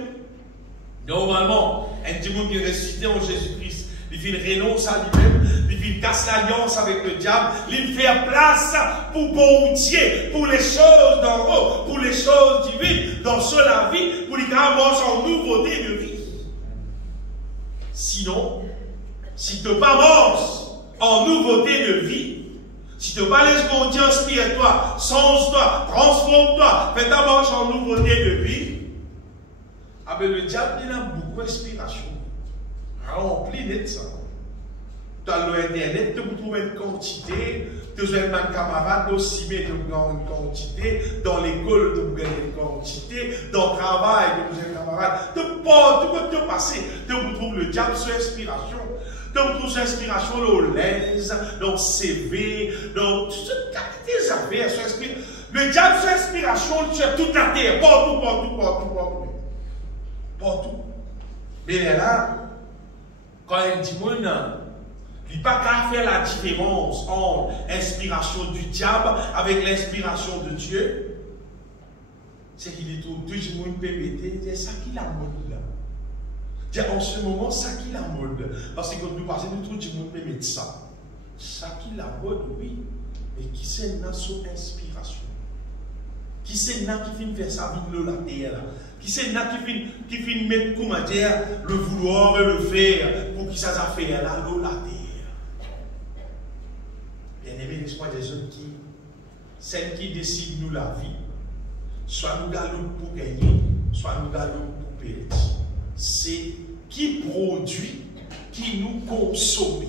Normalement, un démon qui récite en Jésus-Christ, il fait renonce à lui-même, il fait casse l'alliance avec le diable, il fait place pour bon Dieu, pour les choses d'en haut, pour les choses divines, dans la vie, pour les avoir son nouveauté de vie. Sinon, si tu n'avances en nouveauté de vie, si tu ne pas laisses mon Dieu inspire-toi, change-toi, transforme-toi, fais ta marche en nouveauté de vie, ah ben le diable il a beaucoup d'inspiration. Rempli de ça. Dans l'internet, tu peux trouver une quantité, tu as un camarade aussi, mais tu as une quantité, dans l'école, tu peux une quantité, dans le travail, tu as un camarade, tu peux te passer, tu peux trouver le diable sur inspiration. Tu peux trouver inspiration dans l'aise, dans le CV, dans toutes les affaires sur inspiration. Le diable sur inspiration, tu as toute la terre, partout. Mais là, quand il dit, il n'y a pas qu'à faire la différence entre l'inspiration du diable avec l'inspiration de Dieu. C'est qu'il est tout le monde peut mettre, c'est ça qui la mode là. En ce moment, ça qui la mode. Parce que quand nous passons, tout le monde peut mettre ça. Ça qui la mode, oui. Mais qui c'est dans son inspiration? Qui c'est là qui finit faire sa vie de la terre? Qui c'est là qui finit mettre comment dire le vouloir et le faire pour qui ça fait là, la terre? Bien-aimé, l'espoir des autres qui, celles qui décident nous la vie, soit nous galons pour gagner, soit nous galons pour perdre. C'est qui produit, qui nous consomme.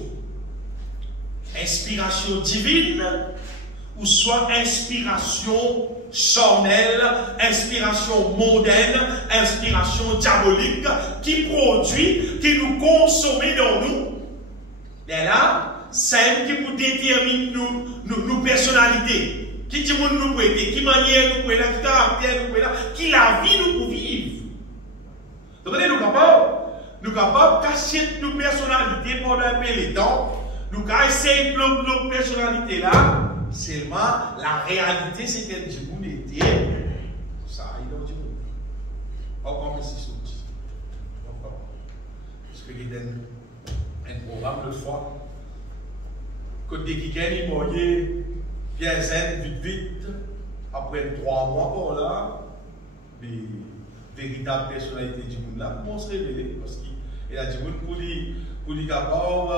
Inspiration divine, ou soit inspiration charnelle, inspiration mondaine, inspiration diabolique, qui produit, qui nous consomme dans nous. Mais là, c'est qui nous détermine nos personnalités. Qui dit nous prêter, qui manière nous prêter, qui caractère nous prêter, qui la vie nous pour vivre. Donc, nous capables de cacher nos personnalités pendant un peu de temps. Nous cacher essayer de nos personnalités là. Seulement, la réalité, c'est qu'elle dit nous était. Ça, il a dit nous. Encore ici, c'est encore. Parce qu'il y a un programme de foi. Côté qui gagne, il moyen, bien zen, vite, après 3 mois par là, les véritables personnalités du monde là vont se révéler. Parce qu'il a dit pour les capables,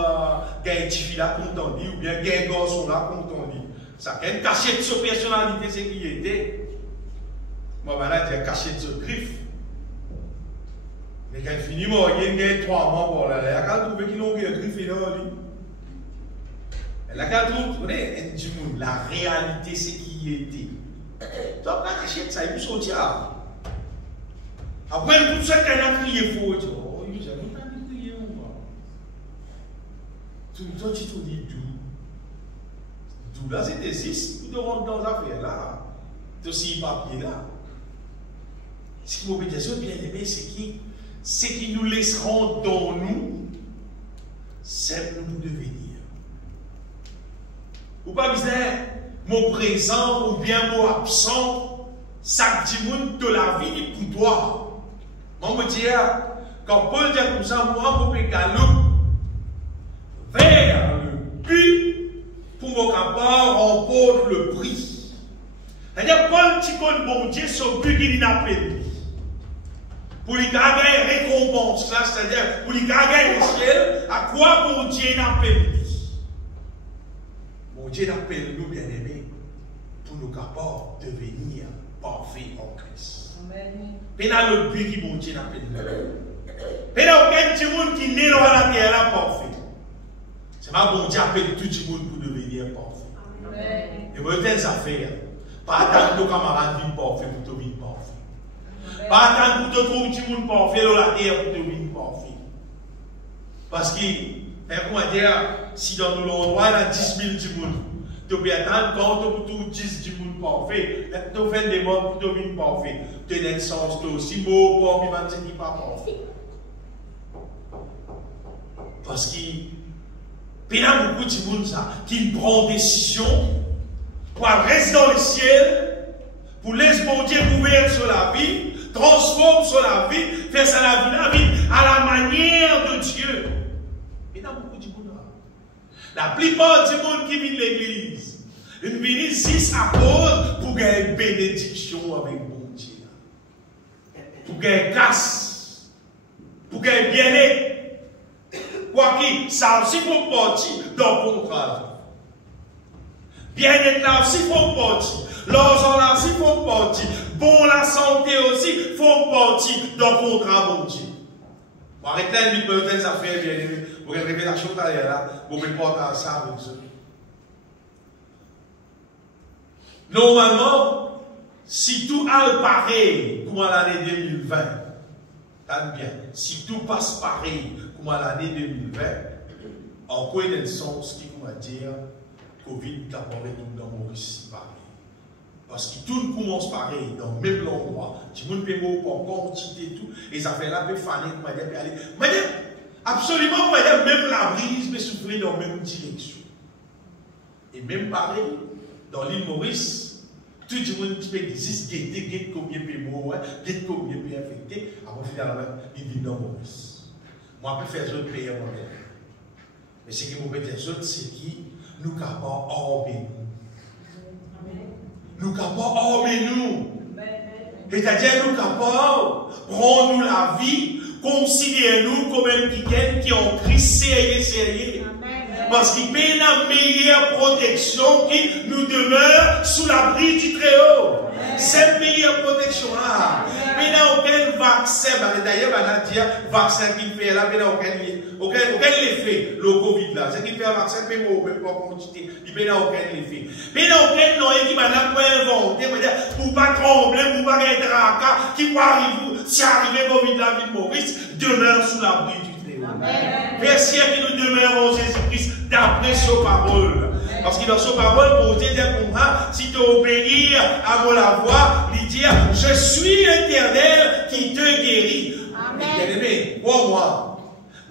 gagner une fille là, comme on dit, ou bien gagner un garçon là, comme on dit. Ça, qu'elle cachette de sa personnalité, c'est qui était. Moi, maintenant, il a caché de sa griffe. Mais quand il finit, il gagne 3 mois par là. Il a qu'à trouver qu'il a une griffe là, lui. La la réalité, c'est qui était. Tu n'as pas caché ça, il peut sortir. Après, tout ça, quand il a crié faux, tu dis, oh, il a pas crié, tout le temps, tu te dis d'où là, c'était 6, tu te rentres dans l'affaire là. Tu as aussi papier là. Ce qui m'obédit, bien aimé, c'est qui nous laisseront dans nous, c'est nous devenir. Ou pas besoin mot présent ou bien mot absent, ça dit de la vie pour toi. Moi, je dis, quand Paul dit comme ça, moi, je peux galoper vers le but pour mon capable remporter le prix. C'est-à-dire, Paul dit que bon Dieu, son but qu'il n'a pas lui. pour les gagner récompense, là, c'est-à-dire pour les gagner le ciel, à quoi bon Dieu n'appelle nous? Bon Dieu n'appelle nous, bien-aimés, pour nous capables de devenir parfaits en Christ. Mais dans le but qui bon Dieu n'appelle nous. Mais dans aucun monde qui naît dans la terre là parfait. C'est pas bon Dieu appelle tout le monde pour devenir parfait. Et vous avez des affaires. Pas attendre que camarades viennent parfait pour devenir parfait. Pas attendre pour te trouver tout le monde parfait dans la terre pour devenir parfait. Parce que, comment dire, si dans nos endroits, il y a 10 000 du monde, tu peux attendre quand tu as 10 du monde parfait, tu fais des mots pour devenir parfait. Tu as un sens, tu as aussi mot pour vivre ce qui n'est pas parfait. Parce que, il y a beaucoup de monde qui prend des décisions pour rester dans le ciel, pour laisser mon Dieu couvert sur la vie, transforme sur la vie, faire ça la vie à la manière de Dieu. Il y a beaucoup de monde là. La plupart du monde qui vient de l'église, ils viennent ici à cause pour gagner une bénédiction avec mon Dieu. Pour gagner casse, pour gagner bien-être. Quoi qu'il, ça aussi faut partir dans le contrat. Bien-être là aussi faut partir. L'argent là aussi faut partir. Bon, la santé aussi faut partir dans le contrat, mon Dieu. Bon, arrêtez là, il peut être ça fait bien aimé. Vous avez révélation derrière là, vous pouvez porter ça avec ça. Normalement, si tout a pareil, comme à l'année 2020, t'as bien, si tout passe pareil, comme à l'année 2020, en quoi il y a un sens qui va dire Covid d'abord est dans Maurice pareil. Parce que tout commence pareil, dans le même endroit. Tu peux payer pour quantité et tout, et ça fait là, peut faner, absolument, même la brise peut souffler dans la même direction. Et même pareil, dans l'île Maurice, tout le monde peut existe, guetter combien de pémots, guetter combien de pays affectés, avant finalement, il vit dans Maurice. Moi, je peux faire autres pays moi-même. Mais ce qui me dit autres, c'est qui nous capables d'ormer nous. Nous capables d'ormer nous. C'est-à-dire, nous capables de prendre nous la vie, considérer nous comme un week-end qui ont Christ sérieux. Parce qu'il paie la meilleure protection qui nous demeure sous l'abri du Très-Haut. Cette meilleure protection-là, il n'y a aucun vaccin. D'ailleurs, on a dit vaccin qui fait là, il n'y a aucun effet, le Covid là. C'est qui fait un vaccin, mais même pas quantité, il n'y a aucun effet. Mais il n'y a aucun noyé qui m'a inventé pour ne pas trembler, pour ne pas être tracas, qui peut arriver, si arrivé Covid là, ville Maurice, demeure sous l'abri du Très-Haut. Merci à qui nous demeurons en Jésus-Christ d'après sa parole. Parce que dans sa parole, pour dire si tu obéis à mon la voix, il dit je suis l'Éternel qui te guérit. Bien-aimé, pour moi,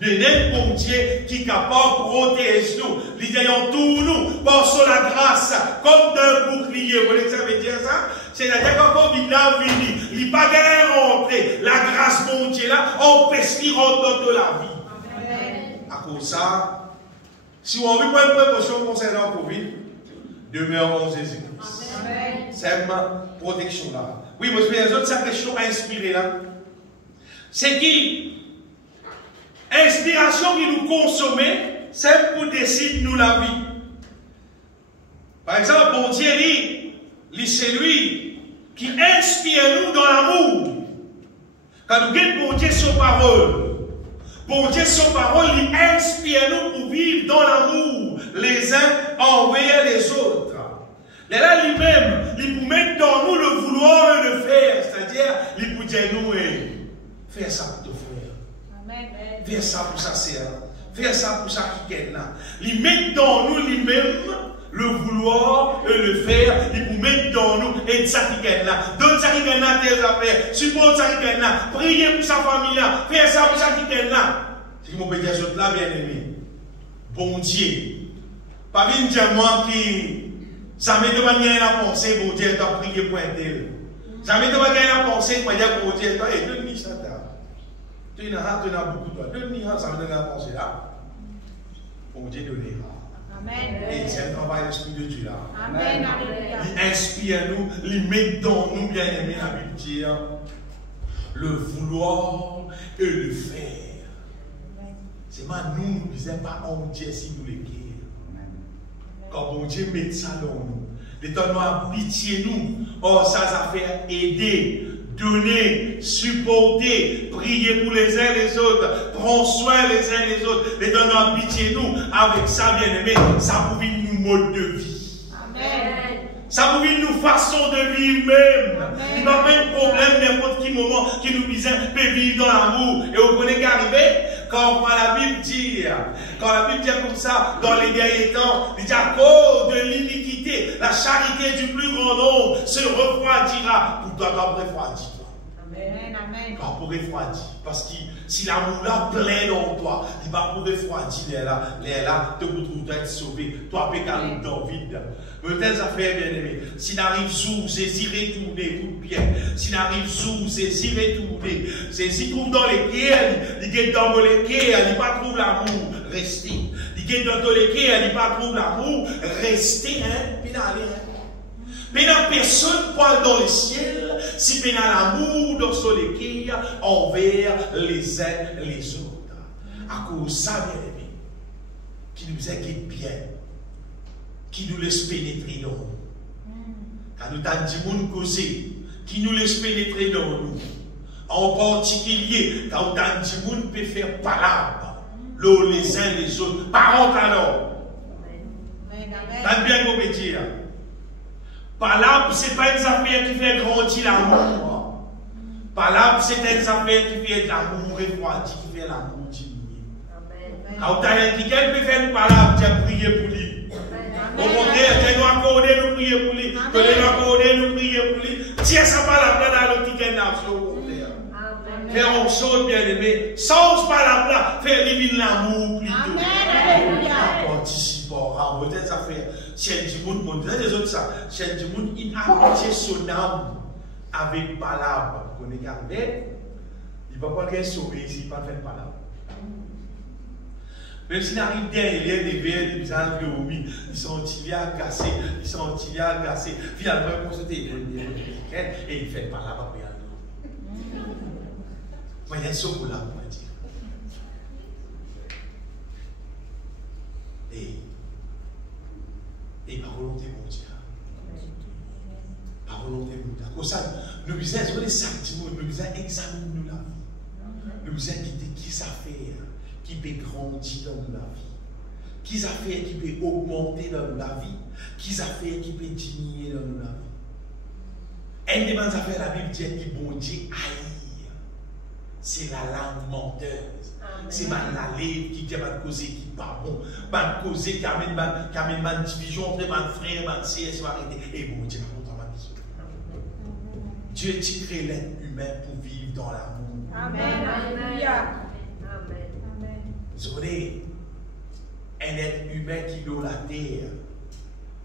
le net pour Dieu qui est capable de protéger nous, il dit tout nous, par la grâce, comme d'un bouclier. Vous voyez ça veut dire ça? C'est-à-dire quand il a venu, il n'est pas rentré. La grâce mon Dieu là, empêche qu'il rentre dans la vie. À cause de ça, si on veut prendre une précaution concernant le Covid, demeure en Jésus-Christ. C'est ma protection là. Oui, mais les autres, cette question inspirée là, c'est qui inspiration qui nous consomme, c'est pour décider nous la vie. Par exemple, bon Dieu dit, c'est lui qui inspire nous dans l'amour. Quand nous gagnons bon Dieu son parole, bon Dieu, son parole, il inspire nous pour vivre dans l'amour, les uns envers les autres. Et là, lui-même, il peut mettre dans nous le vouloir et le faire. C'est-à-dire, il peut dire nous, fais ça pour ton frère. Fais ça pour sa sœur. Fais ça pour sa quiquette là. Il met dans nous lui-même le vouloir et le faire. Il peut mettre dans nous et sa quiquette là. Donne sa quiquette là tes affaires. Supporte sa quiquette là. Priez pour sa famille là. Fais ça pour sa quiquette là. Si mon petit autres là, bien aimé, bon Dieu, pas bien dire moi qui, ça m'est demandé à penser, bon Dieu, tu as prié pour un tel. Ça m'est demandé à penser, pour dire, bon Dieu, tu as donne-moi ça. Tu as beaucoup de toi. Donne-moi ça, me donne à penser là. Bon Dieu, donnera. Amen. Et c'est un travail de l'Esprit de Dieu là. Amen. Il inspire nous, il met dans nous, bien aimé, la Bible dit. le vouloir et le faire. C'est maintenant nous ne disons pas on Dieu si nous les guérissons. Quand bon Dieu met ça dans nous, l'État nous a pitié nous. Or ça fait aider, donner, supporter, prier pour les uns les autres, prendre soin les uns les autres. L'État nous a pitié nous. Avec ça, bien aimé, ça pouvait nous mode de vie. Amen. Ça pouvait nous façon de vivre même. Il n'y a pas de problème n'importe quel moment qui nous disait peut vivre dans l'amour. Et vous connaissez qu'arriver quand la Bible dit comme ça, dans les derniers temps, il dit à cause de l'iniquité, la charité du plus grand nombre se refroidira. Pour toi, tu refroidis. Amen, amen. Pas pour refroidir. Parce que si l'amour là plein dans toi, il va pour refroidir les là, te retrouver être sauvé. Toi, pécal dans vide. Peut-être ça fait bien aimé. Si n'arrive sous, c'est si retourner tout bien. Si n'arrive sous, c'est si retourner. C'est si trouve dans les quais, il get dans les quais, il pas trouve l'amour, restez. Il get dans les quais, il pas trouve l'amour, restez, hein, puis d'aller, hein. Mais dans personne parle dans le ciel si il y a l'amour dans son équipe envers les uns les autres. À cause de ça, bien aimé, qui nous inquiète bien, qui nous laisse pénétrer dans nous. Quand nous avons dit monde causé, qui nous laisse pénétrer dans nous. En particulier, quand nous avons dit monde peut faire palabre, les uns les autres, parents alors. T'as bien compris dire. Palabre, ce n'est pas une affaire qui fait grandir l'amour. Palabre, c'est une affaire qui fait l'amour refroidi, qui fait l'amour diminuer. Quand tu as un quelqu'un peut faire une palabre, tu as prié pour lui. Au contraire, tu dois accorder nous prier pour lui. Tu dois accorder nous prier pour lui. Tiens, ça palabre là dans le petit nation, au contraire. Faire une chose bien aimée, sans palabre là, faire vivre l'amour plutôt. Participant, peut-être ça fait. Si du monde, les autres ça, si du monde, il a attaché son âme avec palabre. Vous connaissez qu'arrivé, il ne va pas sauver ici, il ne va pas faire palabre. Même s'il arrive derrière les verres, les visages ils sont tirés à casser, finalement, il consulter et il fait palabre après un autre. Il y a un saut pour là, on va dire. Et par volonté mondiale. Par volonté mondiale. Comme ça, nous disons, nous disons, examine-nous la vie. Nous disons, qui ça fait, qui peut grandir dans la vie. Qui ça fait, qui peut augmenter dans la vie. Qui ça fait, qui peut diminuer dans la vie. Un des bonnes affaires, la Bible dit que bon Dieu haït. C'est la langue menteuse. C'est la lèvre qui va causer qui n'est pas bon. Va causer qui amène une division entre les frères, les sœurs, et bon Dieu va content ma vie. Dieu crée l'être humain pour vivre dans l'amour. Amen. Alléluia. Vous savez, un être humain qui est dans la terre,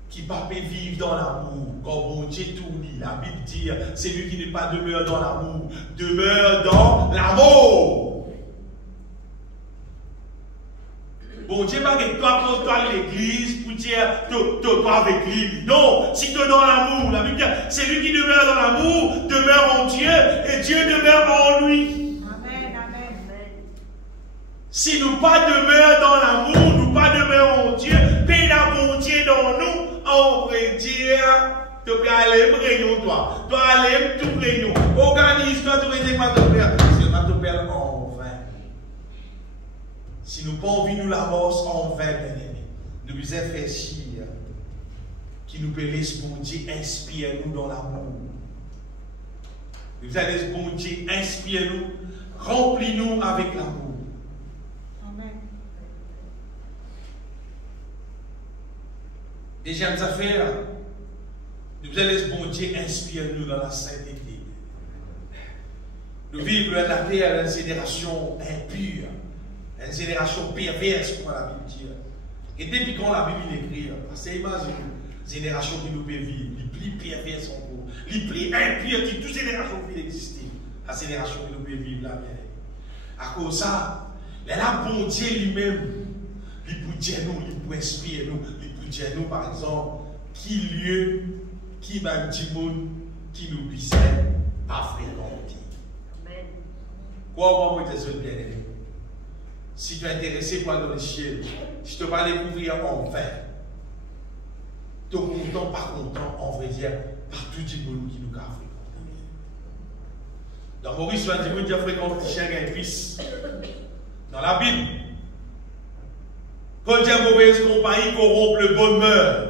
qui ne peut pas vivre dans l'amour, quand bon Dieu tourne, la Bible dit, c'est lui qui n'est pas demeure dans l'amour, demeure dans l'amour. Bon Dieu, pas que toi, pour toi, l'église, pour dire, toi avec lui. Non, si tu es dans l'amour, la Bible dit, c'est lui qui demeure dans l'amour, demeure en Dieu, et Dieu demeure en lui. Amen, amen. Si nous pas demeurons dans l'amour, nous pas demeurons en Dieu, paix la bon Dieu dans nous, on va dire, tu peux aller me réunion, toi. Tu peux aller tout réunion. Organise-toi, tu vas dire, ma ton père. C'est ma ton père en vain. Si nous pas envie nous la mort en vain, bien aimé. Nous nous faire chier. Qui nous peut laisser bon Dieu inspire nous dans l'amour. Nous allons laisser bon Dieu inspire nous, remplis-nous avec l'amour. Deuxième affaire, nous allons laisser bon Dieu inspire nous dans la sainteté. Nous vivons la terre une génération impure, une génération perverse, comme la Bible dit. Et depuis quand la Bible écrit, parce que imagine une génération qui nous peut vivre, les plus perverses en cours, les plus impures qui toute génération peut exister, la génération qui nous peut vivre là bien. À cause de ça, là, bon Dieu lui-même, il peut dire nous, il peut inspirer nous, il peut dire nous, par exemple, qui lieu, qui va dire monde, qui nous puisse pas fréquenter. Crois-moi, moi, tes bien-aimés. Si tu es intéressé par dans le ciel, si tu vas découvrir en vain, tu es content, pas content, en vrai dire, par tout le monde qui nous a fréquenté. Dans Maurice, il dit qu'il a fréquenté chien et fils. Dans la Bible, Paul dit à mauvaise compagnie corrompt le bon mœurs.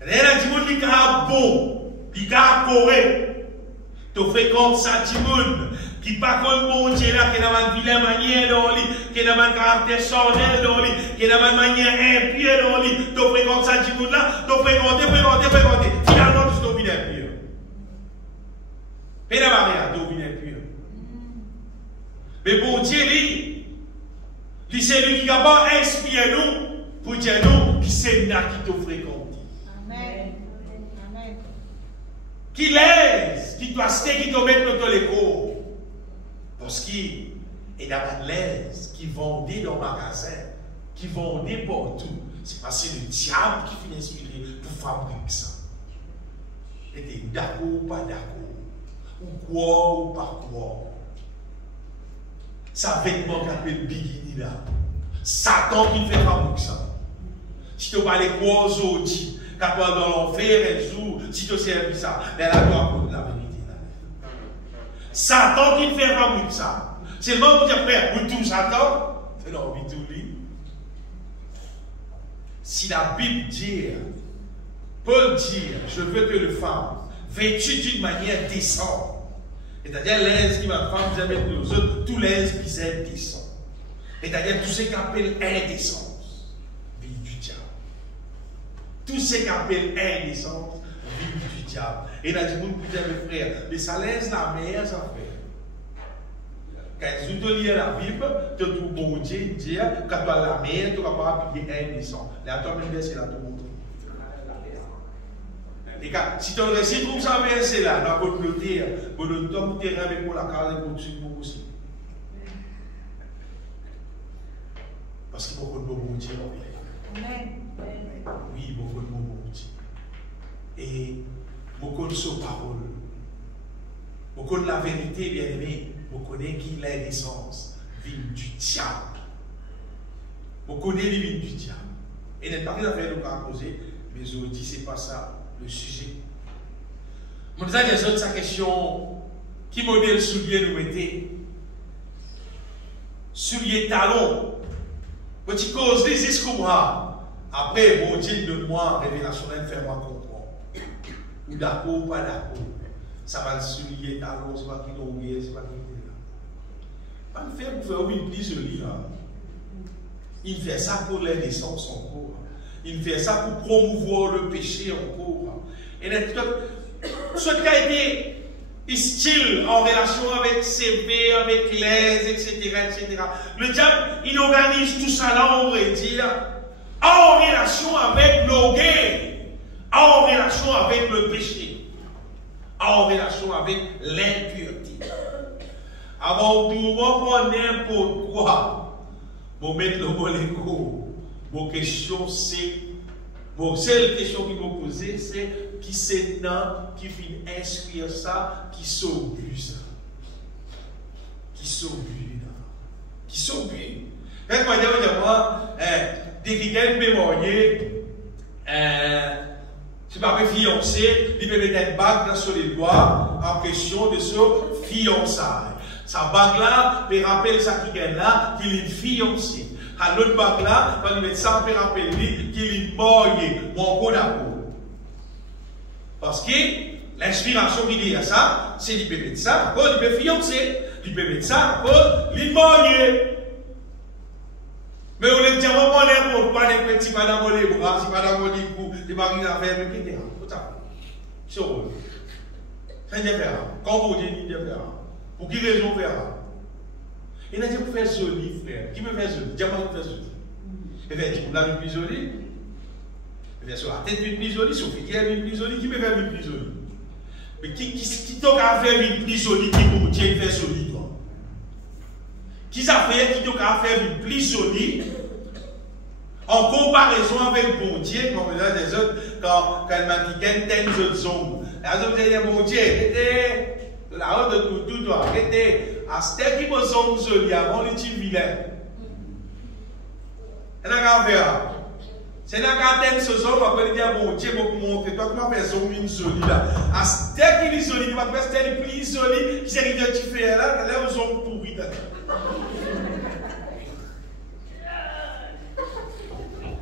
Il y a des gens qui sont bons, qui sont corrects. Tu fréquentes ça, Timoun, qui pas comme bon Dieu là, qui n'a pas de vilaine manière dans lui, qui n'a pas de caractère charnel dans lui, qui n'a pas de manière impie dans lui. Tu fréquentes ça, Timoun là, tu fréquentes. Finalement, tu deviens impur. Mais n'a rien, tu deviens impur. Mais bon Dieu, lui, c'est lui qui n'a pas inspiré nous pour dire nous qui c'est là qui te fréquente. Amen. Amen. Qui l'aise, qui doit se qui te mettre dans l'écho. Parce qu'il y a des l'aise qui vendait dans le magasin, qui vendait partout. C'est parce que c'est le diable qui finit inspiré pour fabriquer ça. Et tu es d'accord ou pas d'accord, ou quoi ou pas quoi. Ça vêtement qui appelle bikini là. Satan qui fait fabriquer ça. Si tu vas les quoi aujourd'hui, quand tu vas dans l'enfer un jour, si tu servis ça, là tu vas la vérité. Satan qui fait fabriquer ça. C'est le moment où tu dis, frère, vous tout Satan, c'est l'envie de tout lui. Si la Bible dit, Paul dit, je veux que le femme, vêtue d'une manière décente, c'est-à-dire l'aise qui va femme jamais pour les autres, tout l'aise qui est décent. C'est-à-dire tout ce qu'on appelle indécence, vie du diable. Tout ce qu'on appelle indécence, vie du diable. Et là, du coup, vous dire, mes frères, mais ça laisse la meilleure affaire. Quand tu lis la Bible, tu trouves bon Dieu dire, quand tu as la meilleure, tu ne vas pas appliquer indécence. Là, toi-même, verset là, tu montres. Les gars, si tu trouves ça verset là, dans votre côté, vous ne t'obtenez avec pour la case et pour le suivre aussi. Parce qu'il y a beaucoup de bon Dieu. Oui, beaucoup de bon Dieu. Et beaucoup de sa parole. Beaucoup de la vérité, bien aimé. Beaucoup de qui est l'essence. Vive du diable. Beaucoup de vive du diable. Et n'est pas rien à faire nous poser, mais je vous dis, ce n'est pas ça le sujet. Je vous disais, les autres, sa question, qui modèle soulier nous mettez? Soulier talon. Petit cause, les escombras. Après, bon Dieu, donne-moi révélation, fais-moi comprendre. Ou d'accord ou pas d'accord. Ça va le soulier talon, c'est pas qui l'onguer, c'est pas qui là. Pas le faire pour faire une plus jolie là. Il fait ça pour l'indécence en cours. Il fait ça pour promouvoir le péché en cours. Et ce qui a été style en relation avec CV, avec l'aise, etc., etc. Le diable, il organise tout ça là, on va dire, en relation avec l'orgueil, en relation avec le péché, en relation avec l'impureté. Avant tout, on prend n'importe quoi. Pour mettre le bon écho. Mon question c'est, bon, seule question qui m'a posée, c'est qui c'est dans qui finit inscrire ça, qui s'obue ça. Qui s'obue là. Qui s'obue. Quand moi, dès qu'il y a une mémorier, je ne pas fiancé, il peut mettre une bague sur les doigts en question de ce fiançailles. Sa bague là, peut rappeler ça qui est là, qu'il est fiancé. À l'autre bague là, on met ça pour rappeler qu'il est marié, mon coup d'accord. Parce que l'inspiration qui dit à ça, c'est qu'il peut mettre ça, il peut fiancer, il peut mettre ça, il est marié. Mais on les dit, on les pour pas les petits madame les bras, si madame les coups, les maris d'affaires, mais qui est là, c'est heureux. C'est différent. Quand vous dites différent. Pour qui raison faire? Il a dit pour faire joli, frère. Qui me fait joli? Dis-moi pour faire joli. Et bien, tu me l'as plus joli. Et bien, sur la tête, une plus jolie, sur qui est une plus jolie, qui me fait une plus jolie? Mais qui t'a fait une plus jolie, qui pour Dieu fait joli, toi? Qui ça fait qui t'a fait une plus jolie en comparaison avec bon Dieu, comme on dit des autres, quand elle m'a dit qu'elle t'aime, autres zones. Les autres disent, bon Dieu, La haute de tout doit arrêter. À ce qui me semble joli avant le petit vilain. Et là, on c'est dans le ce jour, on va dire, bon Dieu, pour montrer, toi, tu m'as fait une jolie là. À ce qui est joli, tu vas faire le plus joli, qui s'est identifié là, là, vous sommes pourris.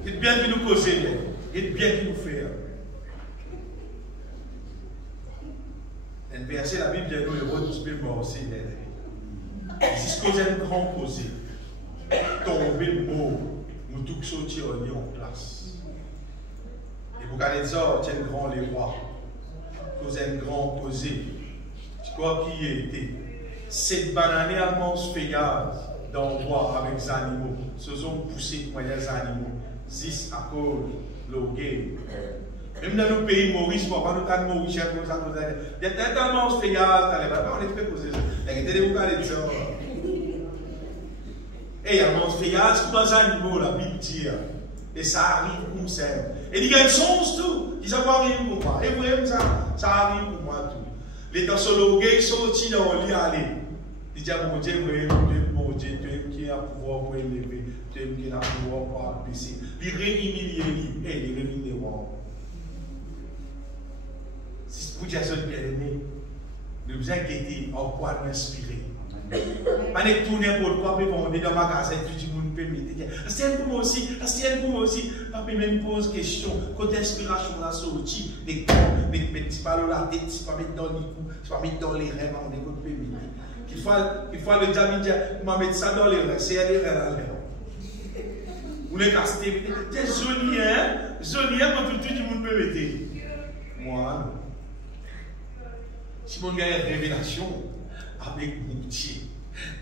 Il est bien qu'il nous cause, il est bien qu'il nous fait. Un verset, la Bible, nous, le rôle du mort aussi. Si ce que j'aime grand poser, tomber mot, nous tout sortir en place. Et pour garder ça, tiens grand les rois, cause un grand posé. Tu crois qui était? Cette banane allemande feuillage dans le bois avec les animaux. Ce sont poussés pour les animaux. 6 à cause le game. Même dans le pays Maurice, pour nous avons Maurice, il y a tellement de feuillage, on est fait poser ça. Il y a des boucles de ça. Et il y a un feuillage qui passe à niveau, la Bible dit. Et ça arrive comme ça. Et il y a une chance tout. Il ça va arriver pour moi. Et vous voyez, ça arrive pour moi tout. Les tassologues sont sortis dans le lit à aller. Il dit à mon Dieu, mon Dieu, tu es qui a pouvoir pour élever, tu es qui a pouvoir pour abaisser. Il réunit et il réunit les rois. Si vous dites à ce bien-aimé, ne vous inquiétez en quoi nous inspirer. Pas de tout n'importe quoi, mais on est dans ma casette, tout le monde peut me dire. C'est pour moi aussi, c'est pour moi aussi. Papa même pose question, quand l'inspiration a sorti, les petits ballons la tête, tu vas mettre dans les coups, tu vas mettre dans les rêves, on est contre le qu'il faut le diable dire, on va mettre ça dans les rêves, c'est les rêves à l'air. Vous les castez, c'est joli, hein? Joli, hein, quand tout le monde peut mettre. Moi, non. Si mon gars a une révélation, avec mon Dieu,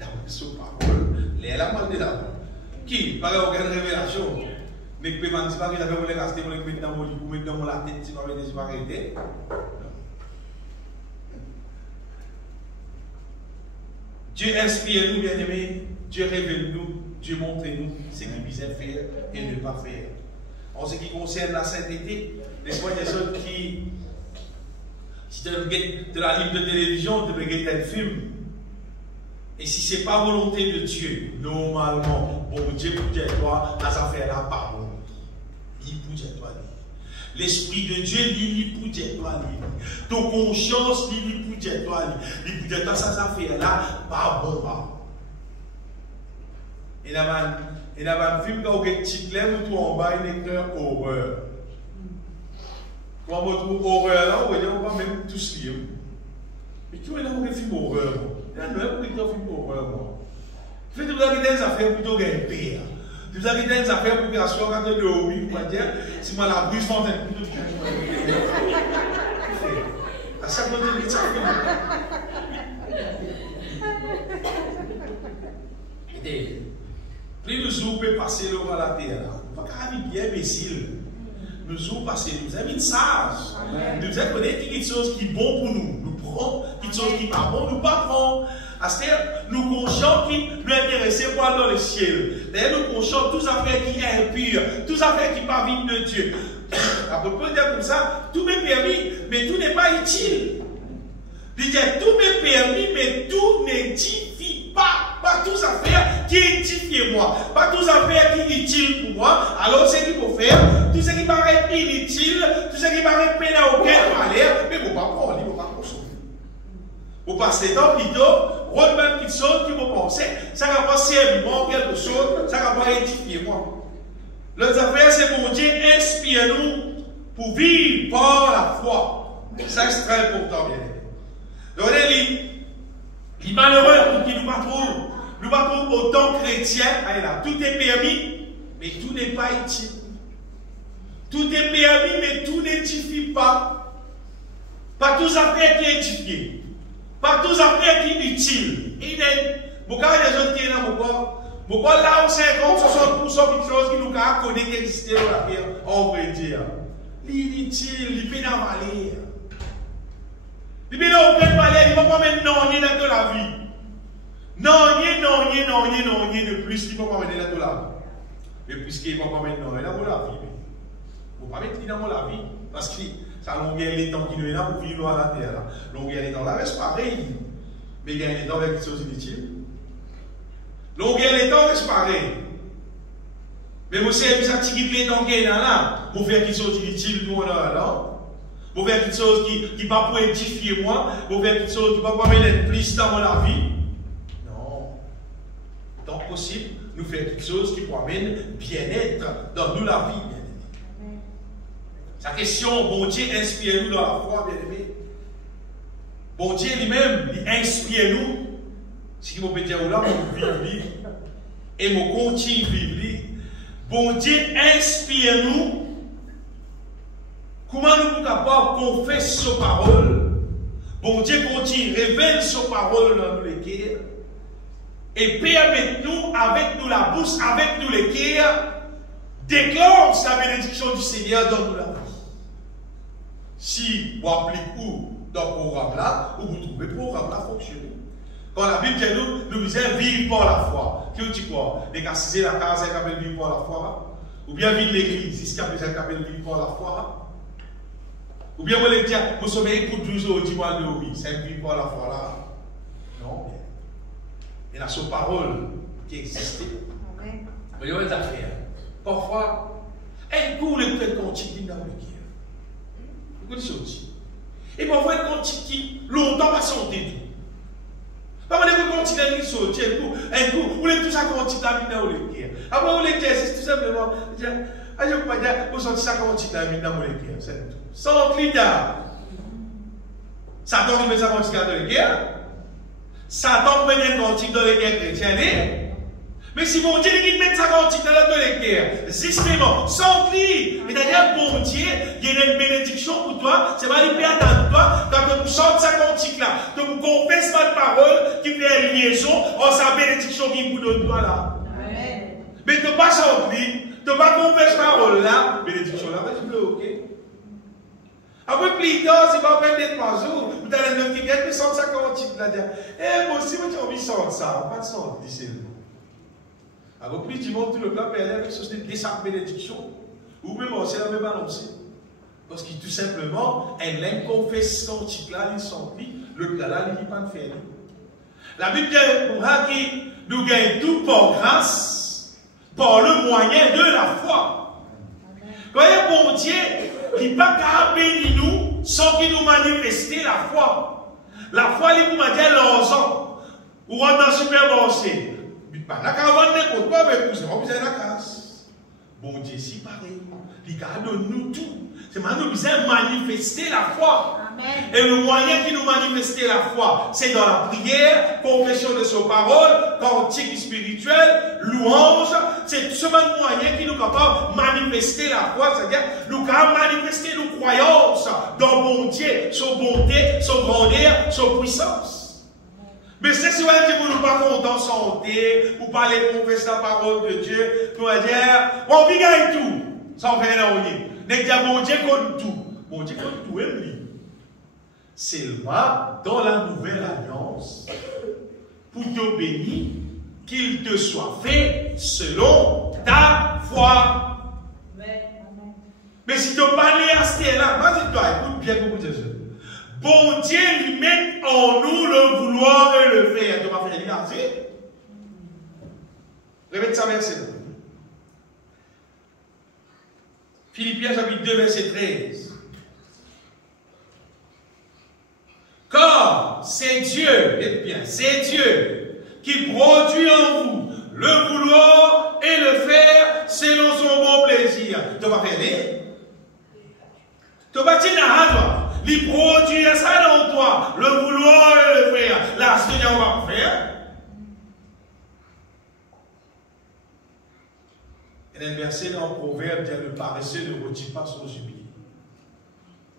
dans ce parole, les la mal de là. Qui, par exemple, une révélation, mais que pas dire que j'avais voulu casser, voulu mettre dans mon lit, mettre dans la tête, si vous avez des arrêtés. Dieu inspire nous, bien-aimés, Dieu révèle-nous, Dieu montre-nous ce qu'il vise faire et ne pas faire. En ce qui concerne la sainteté, laisse-moi des autres qui, si tu as de la ligne de télévision, tu peux regarder un film. Et si ce n'est pas volonté de Dieu, normalement, bon Dieu pour dire toi, les affaires-là, pas bon. Il pour dire toi. L'Esprit de Dieu, il pour dire toi. Ton conscience, il pour dire toi. Il pour dire toi, ça affaire-là, pas bon. Et il y a un film qui a un titre, où tu en bas, il écrit horreur. Quand on trouve horreur là, on va même tous lire. Mais tu vois, il y a un film horreur. Il y a un film horreur. Tu fais, vous avez des affaires plutôt qu'un père. Vous avez des affaires pour que soit quand de haut, vous pouvez dire, si moi la brise fontaine, plutôt que à chaque fois de ça. Et plus le jour peut passer le roi à la terre, on va quand même bien imbécile. Le jour passé, nous avons une sage. Nous avons connaître quelque chose qui est bon pour nous. Nous prenons quelque chose qui n'est pas bon, nous ne pas prendre. C'est-à-dire, nous conscients qui nous intéressent pas dans le ciel. D'ailleurs, nous conscients toutes affaires qui sont impures, toutes affaires qui ne sont pas vignes de Dieu. On peut dire comme ça, tout m'est permis, mais tout n'est pas utile. Il dit, tout m'est permis, mais tout n'édifie pas. Pas toutes affaires qui édifient moi. Pas toutes affaires qui sont utiles pour moi. Alors, ce qu'il faut faire, tout ce qui paraît inutile, tout ce qui paraît peine à aucun malheur, mais il ne faut pas prendre, il ne faut pas consommer. Vous passez le temps plutôt, rôle même quelque chose qui vous pensez, ça ne va pas servir moi quelque chose, ça ne va pas édifier moi. Les affaires, c'est pour Dieu, inspire-nous pour vivre par la foi. Ça, c'est très important, bien. Donc, les malheureux pour qui nous battons, autant chrétiens, tout est permis, mais tout n'est pas utile. Tout est permis, mais tout n'édifie pas. Pas tous affaires qui édifient. Pas tous affaires qui utiles. Il y a beaucoup de gens qui sont dans mon corps. Pourquoi là où 50-60% de choses qui nous connaissent qui existent dans la terre, on peut dire. L'inutile, il peut en valer. Il peut en valer, il ne va pas mettre non dans la vie. Non, de plus, il ne va pas mettre dans la vie. Mais puisqu'il ne va pas mettre non dans la vie, il ne va pas mettre dans la vie. Parce que ça longueur les temps qui nous est là pour vivre à la terre. Longueur les temps là, c'est pareil. mais il y a des temps avec des choses inutiles. Donc, il y a des temps, c'est pareil. Mais vous savez, vous avez les temps qu'il y a là, vous faites des choses inutiles, nous on a là. Vous faites des choses qui ne pas pour édifier moi, vous faites des choses qui ne pas pour mettre plus dans mon vie. Non. Tant possible, nous faisons quelque chose qui pour amener bien-être dans nous la vie, bien-aimé. Sa question, bon Dieu, inspire-nous dans la foi, bien-aimé. Bon Dieu lui-même, il inspire-nous. Ce qui vous peut dire là, pour vivre, et pour continuer à vivre. Bon Dieu, inspire-nous. Comment nous sommes capables de confesser sa parole? Bon Dieu continue, révèle sa parole dans nous les cœurs. Et permette-nous, avec nous la bouche, avec nous les cœurs, déclare sa bénédiction du Seigneur dans nous la vie. Si vous appliquez dans le programme là, vous trouvez le programme là fonctionner. Quand la Bible dit nous disons vivre par la foi. Qui dit quoi? Les gars, c'est la case qui appelle vivre par la foi. Ou bien vivre l'église, c'est ce qui appelle vivre par la foi. Ou bien vous allez dire, vous sommeillez pour 12 jours, dis-moi de oui, c'est vivre par la foi là. Non, bien. Il y a son parole qui existe. Mais il y a des affaires. Parfois, un coup, le peut-être qu'on continue dans le cœur. Vous connaissez aussi. Et parfois, il continue longtemps à santé tout. Parfois, il continue à sortir un coup, vous voulez tout ça continue à dans le cœur. Après, vous voulez dire, c'est tout simplement, je ne peux pas dire, vous sentez ça continue à dans le cœur. C'est tout. Sans clitat. Satan met ça continue dans le cœur. Satan met un continue dans le cœur chrétien. Mais si bon Dieu qui met ça continue dans le cœur, justement, sans clit, c'est-à-dire bon Dieu, il y a une bénédiction pour toi, c'est pas l'hyper dans toi, quand tu chantes ça continue là, tu confesses ma parole qui fait une liaison, en sa bénédiction qui vous donne toi là. Amen. Mais tu n'as pas chanté, tu n'as pas confessé parole là, bénédiction là, tu bloqué. Après, plus tard, c'est pas près d'être 3 jours, vous avez le 9 qui mais sans ça continue là, eh, moi aussi, tu as envie de chanter ça, pas de chanter, c'est le alors, plus tu montes tout le plat, mais avec ce des sacs bénédiction, ou même on s'est la même annoncé. Parce que tout simplement, elle aime confesse quand tu là, il s'emplit, le plat là, il n'est pas de faire. La Bible dit que nous gagnons tout par grâce, par le moyen de la foi. Voyez, bon Dieu, il n'est pas capable de bénir nous sans qu'il nous manifeste la foi. La foi, il nous dit l'argent. Ou on a supermarché. La caravane n'est pas, mais vous avez besoin de la casse. Bon Dieu, si pareil. Il garde nous tout. C'est maintenant nous besoin de manifester la foi. Amen. Et le moyen qui nous manifester la foi, c'est dans la prière, confession de son parole, cantique spirituel, louange. C'est ce même moyen qui nous capable de manifester la foi, c'est-à-dire nous capable manifester nos croyances dans bon Dieu, son bonté, son grandeur, son puissance. Mais c'est si vous ne pas content santé, vous parlez confesser la parole de Dieu, vous allez dire, on vit gagne tout, sans faire la honte. N'est-ce pas bon Dieu compte tout. Bon Dieu compte tout, lui. Seulement dans la nouvelle alliance, pour te bénir, qu'il te soit fait selon ta foi. Mais si tu parles à ce là, vas-y toi, écoute bien beaucoup de choses. Bon Dieu lui met en nous le vouloir et le faire. Tu vas faire l'énergie. Répète ça verset 2. Philippiens chapitre 2 verset 13. Car c'est Dieu, écoute bien, c'est Dieu qui produit en vous le vouloir et le faire selon son bon plaisir. Tu vas faire l'énergie. Tu vas dire à toi. Il produit ça dans toi, le vouloir et le faire. Là, ce qu'on va faire. Il y a un verset dans le proverbe qui dit le paresseux ne retire pas son gibier.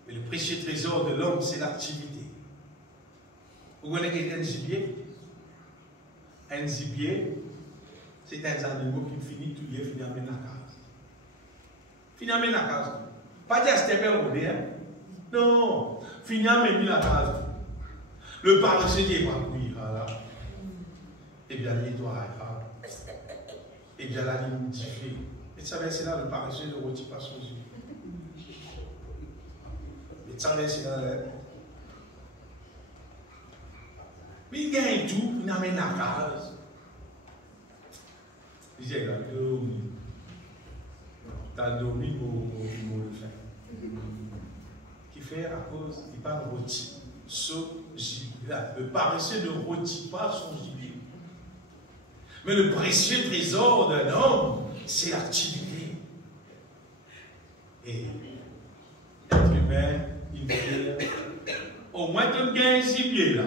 Et le précieux trésor de l'homme, c'est l'activité. Vous connaissez un gibier? Un gibier, c'est un animal qui finit tout lié, finit à mettre la case. Finit à mettre la case. Pas dire c'était bien au hein? Non, finir à mettre la case. Le paresseux dit, oui, voilà. Et bien, il doit être. Et bien, la ligne diffuse. Et ça, c'est là, le paresseux ne retire pas son yeux. Et ça, c'est là, Mais il gagne tout, il amène la case. Il dit, regarde, tu as dormi pour le faire. Qui fait à cause, il parle rôti. Le paresseux ne rôtit pas son gibier. Mais le précieux trésor d'un homme, c'est l'activité. Et l'être humain, il fait au moins tu gagnes un gibier là.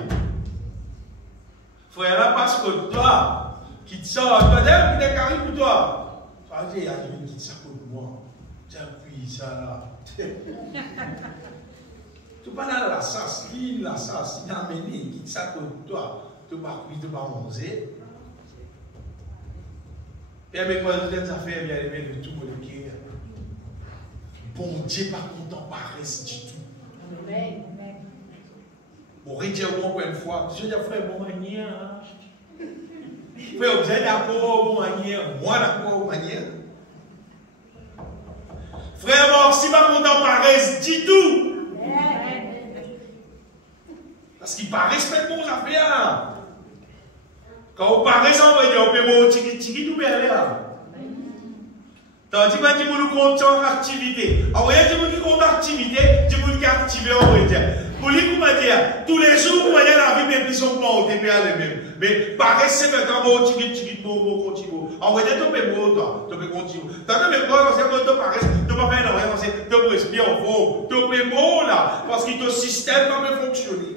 Frère, là, parce que toi, qui te sort, toi, d'ailleurs, qui t'es carré pour toi. Ça veut dire, il y a quelqu'un qui te sort pour moi. Tiens, puis ça là. Tu pas dans la sasse, il a amené, qui te sort pour toi. Tu pas cuire, tu pas manger. Et avec moi, les affaires, bien aimé de tout le cœur. Bon Dieu, par contre, on paresse du tout. Amen. Bon, retirez-moi une fois. Je dis, frère, bon manière. Frère, vous êtes d'accord, bon manière. Moi, d'accord, bon manière. Frère, bon, si ma content paresse du tout. Parce qu'il paraît respecter nos affaires. Quand on paraît, on va dire, on peut voir tiki tout bien là. Tandis que tu nous comptes en activité. Alors, il y a des gens qui comptent activité, des gens qui sont activés, on va dire. Pour lui, comment dire, tous les jours, vous voyez la vie, mais ils sont pas au TPA les-mêmes. Mais pareil, c'est maintenant, on tiki, bon, continue. Alors, vous voyez, tu peux bon, tu peux continuer. Tandis que quand tu paraît, tu peux faire rien, tu peux respirer en fond, tu peux bon là, parce que ton système va pas fonctionner.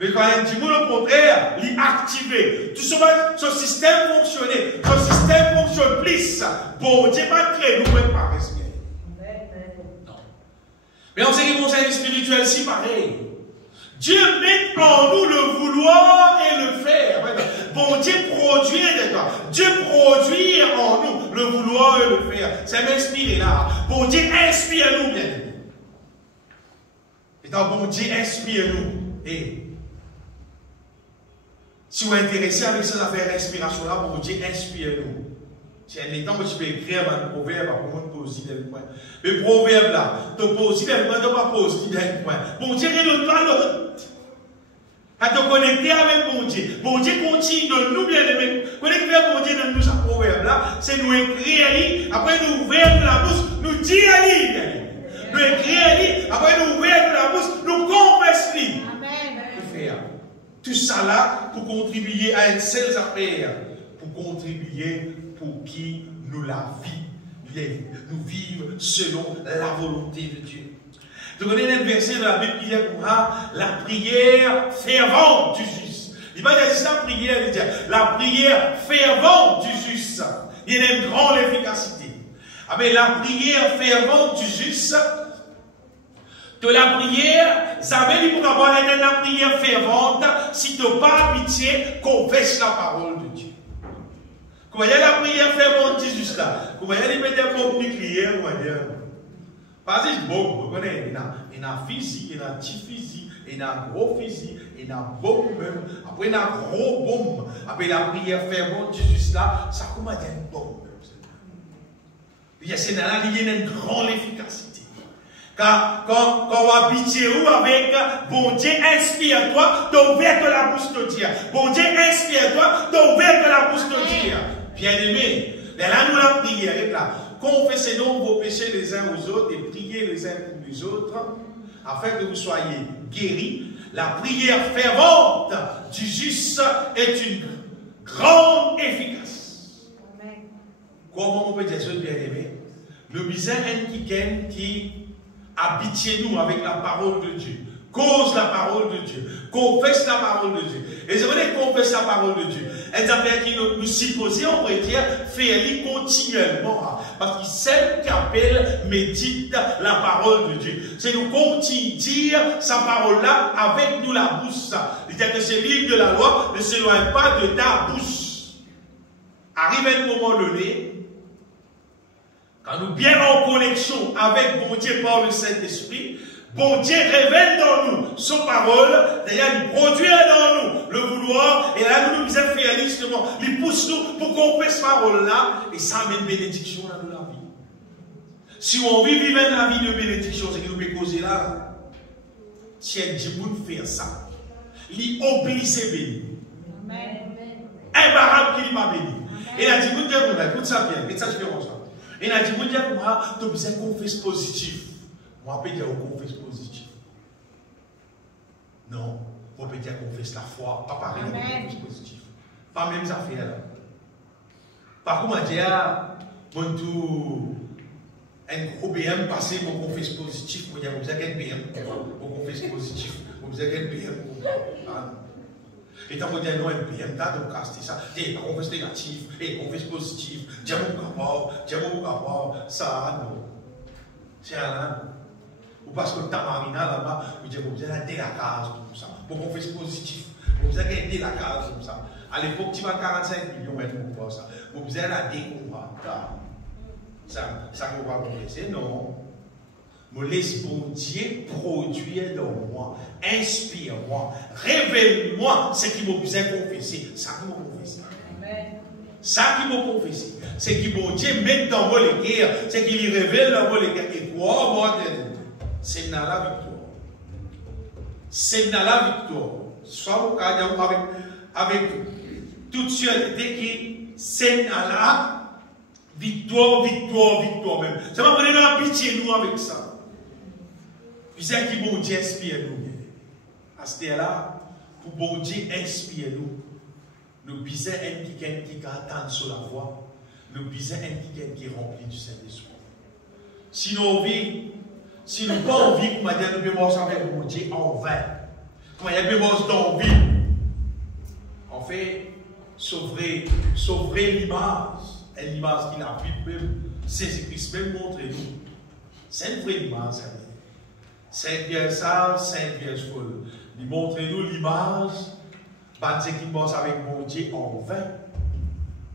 Mais quand il dit au contraire, il est activé. Tout ce système fonctionnait. Ce système fonctionne plus. Bon, Dieu pas créé, nous ne pas respirer. Non. Mais en ce qui concerne le spirituel, c'est pareil. Dieu met en nous le vouloir et le faire. Bon, Dieu produit de toi. Dieu produit en nous le vouloir et le faire. C'est m'inspirer là. Bon, Dieu inspire-nous bien. Et donc, bon Dieu inspire-nous. Et si vous êtes intéressé avec ces affaires respiration-là, bon Dieu, inspire-nous. C'est un temps que tu peux écrire un proverbe pour nous poser des points. Le proverbe là, tu poses des points, tu ne pas poser des points. Bon Dieu, redonne-toi à te connecter avec bon Dieu. Bon Dieu continue de nous bien aimer. Connecter avec bon Dieu de nous ce proverbe là, c'est nous écrire, après nous ouvrir la bouche, nous dire à lui. Nous écrire, après nous ouvrir la bouche, nous confesser. Amen. Tout ça là pour contribuer à une seule affaire, pour contribuer pour qui nous la vie, nous vivons selon la volonté de Dieu. Vous connaissez un verset de la Bible qui dit la prière fervente du juste. Il va dire ça, prière, il dit la prière fervente du juste. Il y a une grande efficacité. Ah mais la prière fervente du juste. De la prière, ça veut dire pour avoir la prière fervente, si tu n'as pas pitié, confesse la parole de Dieu. Comment il y a la prière fervente juste là? Comment il y a les médias pour nucléaire, comment dire? Parce que bon, vous connaissez, il y a physique, il y a petit physique, il y a gros physique, il y a bombe même, après il y a gros bombe, après la prière fervente juste là, ça comment dire une bombe? Il y a une grande efficacité. Quand on habite avec bon Dieu, inspire-toi, tu ouvert la bouche de Dieu. Bon Dieu, inspire-toi, tu ouvert la bouche de Dieu. Bien aimé, là nous la prière, là. Confessez donc vos péchés les uns aux autres et priez les uns pour les autres, afin que vous soyez guéris. La prière fervente du juste est une grande efficace. Amen. Comment on peut dire ça, bien aimé? Le bizarre est qui habitiez nous avec la parole de Dieu. Cause la parole de Dieu. Confesse la parole de Dieu. Et je voulais confesse la parole de Dieu. Elle affaires qui nous supposons, on pourrait dire, faire-les continuellement. Parce qu'il sait qu'appelle, médite la parole de Dieu. C'est nous continuer dire sa parole-là avec nous la bouche. C'est-à-dire que ce livre de la loi ne s'éloigne pas de ta bouche. Arrive à un moment donné, quand nous bien en connexion avec bon Dieu par le Saint-Esprit, bon Dieu révèle dans nous son parole, d'ailleurs il produit dans nous le vouloir, et là nous nous faisons faire justement, il pousse nous pour qu'on fasse cette parole-là, et ça amène bénédiction dans la vie. Si on vit vivre la vie de bénédiction, c'est que nous pouvons causer là. Si elle dit pour nous faire ça, il oblige béni. Amen. Imparable qui n'est pas béni. Et il a dit, écoute ça bien, écoute ça différence. Il a dit, moi, tu as besoin de confesse positif. Moi, je peux dire confesse positif. Non, on peut dire confesse la foi, pas pareil de confesse positif. Pas même affaire là. Par contre, dire, bon, tout, un gros BM passé, mon confesse positif, pour dire, vous avez un BM, mon confesse positif, vous avez un BM. Et tant qu'on dit non, un BM, t'as donc casté ça, et confesse négatif, et confesse positif, dire mon rapport, ça, non. C'est un ou parce que ta marina là-bas, vous dites, vous avez aider la case, tout ça. Pour qu'on fasse positif, vous avez aider la case, comme ça. À l'époque, tu vas 45 millions pour ça. Vous avez la découverte. Ça ne va pas vous laisser, non. Me laisse bon Dieu produire dans moi, inspire-moi, révèle-moi ce qui m'a besoin de confesser. Ça qui m'a confessé. Ça qui m'a confessé. C'est qui bon Dieu met dans moi les guerres, c'est qu'il révèle dans moi les guerres. Et quoi, moi, c'est dans la victoire. C'est dans la victoire. Soit au cas avec toute sûreté qui c'est dans la victoire même. Ça va prendre la pitié nous avec ça. Puis c'est qui bon Dieu inspire nous. À ce là pour bon Dieu inspire nous. Nous bisons un qui attend sur la voie. Nous bisons un qui est rempli du Saint-Esprit. Si nous vivons, si nous pas envie, comme dire, nous devons avec mon Dieu en vain. Comme il y a des choses d'envie. En fait, sauver l'image. Et l'image qui la Bible même, Jésus-Christ même montre nous. C'est une vraie image. Sainte Vierge sage, Sainte Vierge folle. Il montre nous l'image. Bâti qui bosse avec mon Dieu en vain.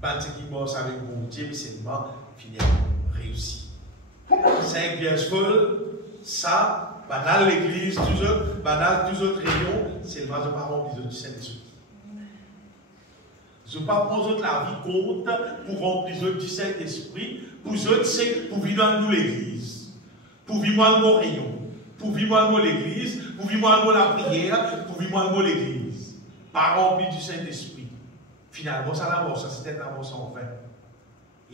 Bâti qui bosse avec mon Dieu, mais c'est finalement réussi. Sainte Vierge folle. Ça, dans l'église, dans tous autres rayons, c'est le mal de parole du Saint-Esprit. Je ne pas prendre la vie compte pour remplir du Saint-Esprit, pour eux, c'est pour vivre dans l'église, pour vivre dans mon rayon, pour vivre dans l'église, pour vivre dans la prière, pour vivre dans l'église. Pas rempli du Saint-Esprit. Finalement, ça la mort, ça c'était la mort sans fin.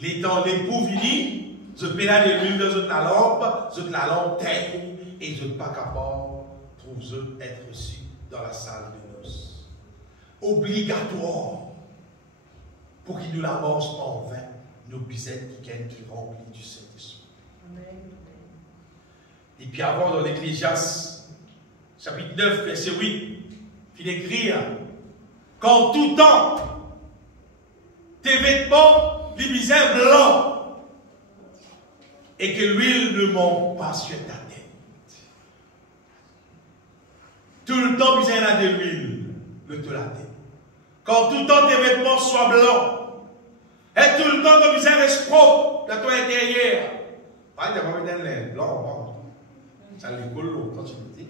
Les temps, les pauvres, je paie la l'huile de la lampe teigne, et je ne suis pas capable pour eux être reçus dans la salle de noces. Obligatoire, pour qu'ils nous la mangent en vain, nos bisettes qui remplit du Saint-Esprit. Et puis avant, dans l'Ecclésiaste, chapitre 9, verset 8, il écrit, qu'en tout temps, tes vêtements, les misères blancs, et que l'huile ne manque pas sur ta tête. Tout le temps, il y a de l'huile de la tête. Quand tout le temps, tes vêtements soient blancs, et tout le temps, ton visage reste propre dans ton intérieur. Pas de mettre un lait blanc, ça les colle l'eau, quand tu me dis.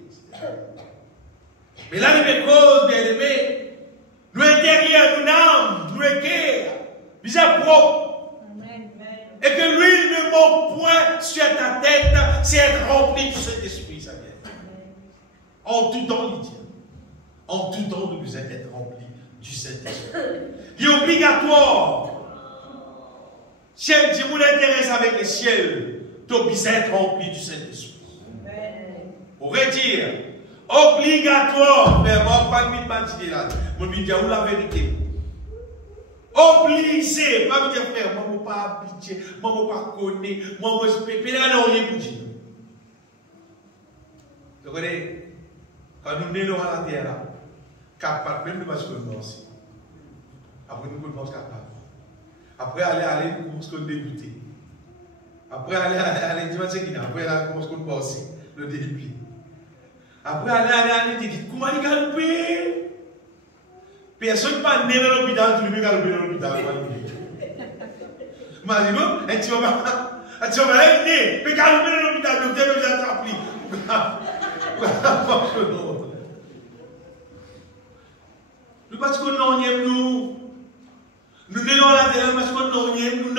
Mais là, les causes, bien aimés, nous intérieur, nous âme, nous équerre, visage propre. Et que l'huile ne manque point sur ta tête, c'est être rempli de cet esprit, ça vient. En tout temps, il dit. En tout temps, nous devons être remplis du Saint-Esprit. Il est obligatoire. Ciel, si vous l'intéresse avec le ciel, tu dois être rempli du Saint-Esprit. On pourrait dire, obligatoire, mais moi, pas de m'imaginer là. Je vais dire, où la vérité? Obligé, pas me dire, frère, moi, je ne pas habitué, moi, je ne pas connaître, moi, je ne peux pas, non, rien pour dire. Vous comprenez? Quand nous venons à la terre, capable, même nous parce que nous aussi. Après, nous commençons capable. Après, aller, nous commençons à débuter. Après, aller, tu vois ce qu'il y a. Après, nous commençons à passer le début. Après, aller, tu dis, comment il galopé? Personne pas né dans l'hôpital, tout le monde galopé dans l'hôpital. Imaginez-vous, et tu vas pas né, mais galopé dans l'hôpital, le docteur nous a attrapé. Nous parce que nous n'aimons nous. Nous venons à la télé parce que nous n'aimons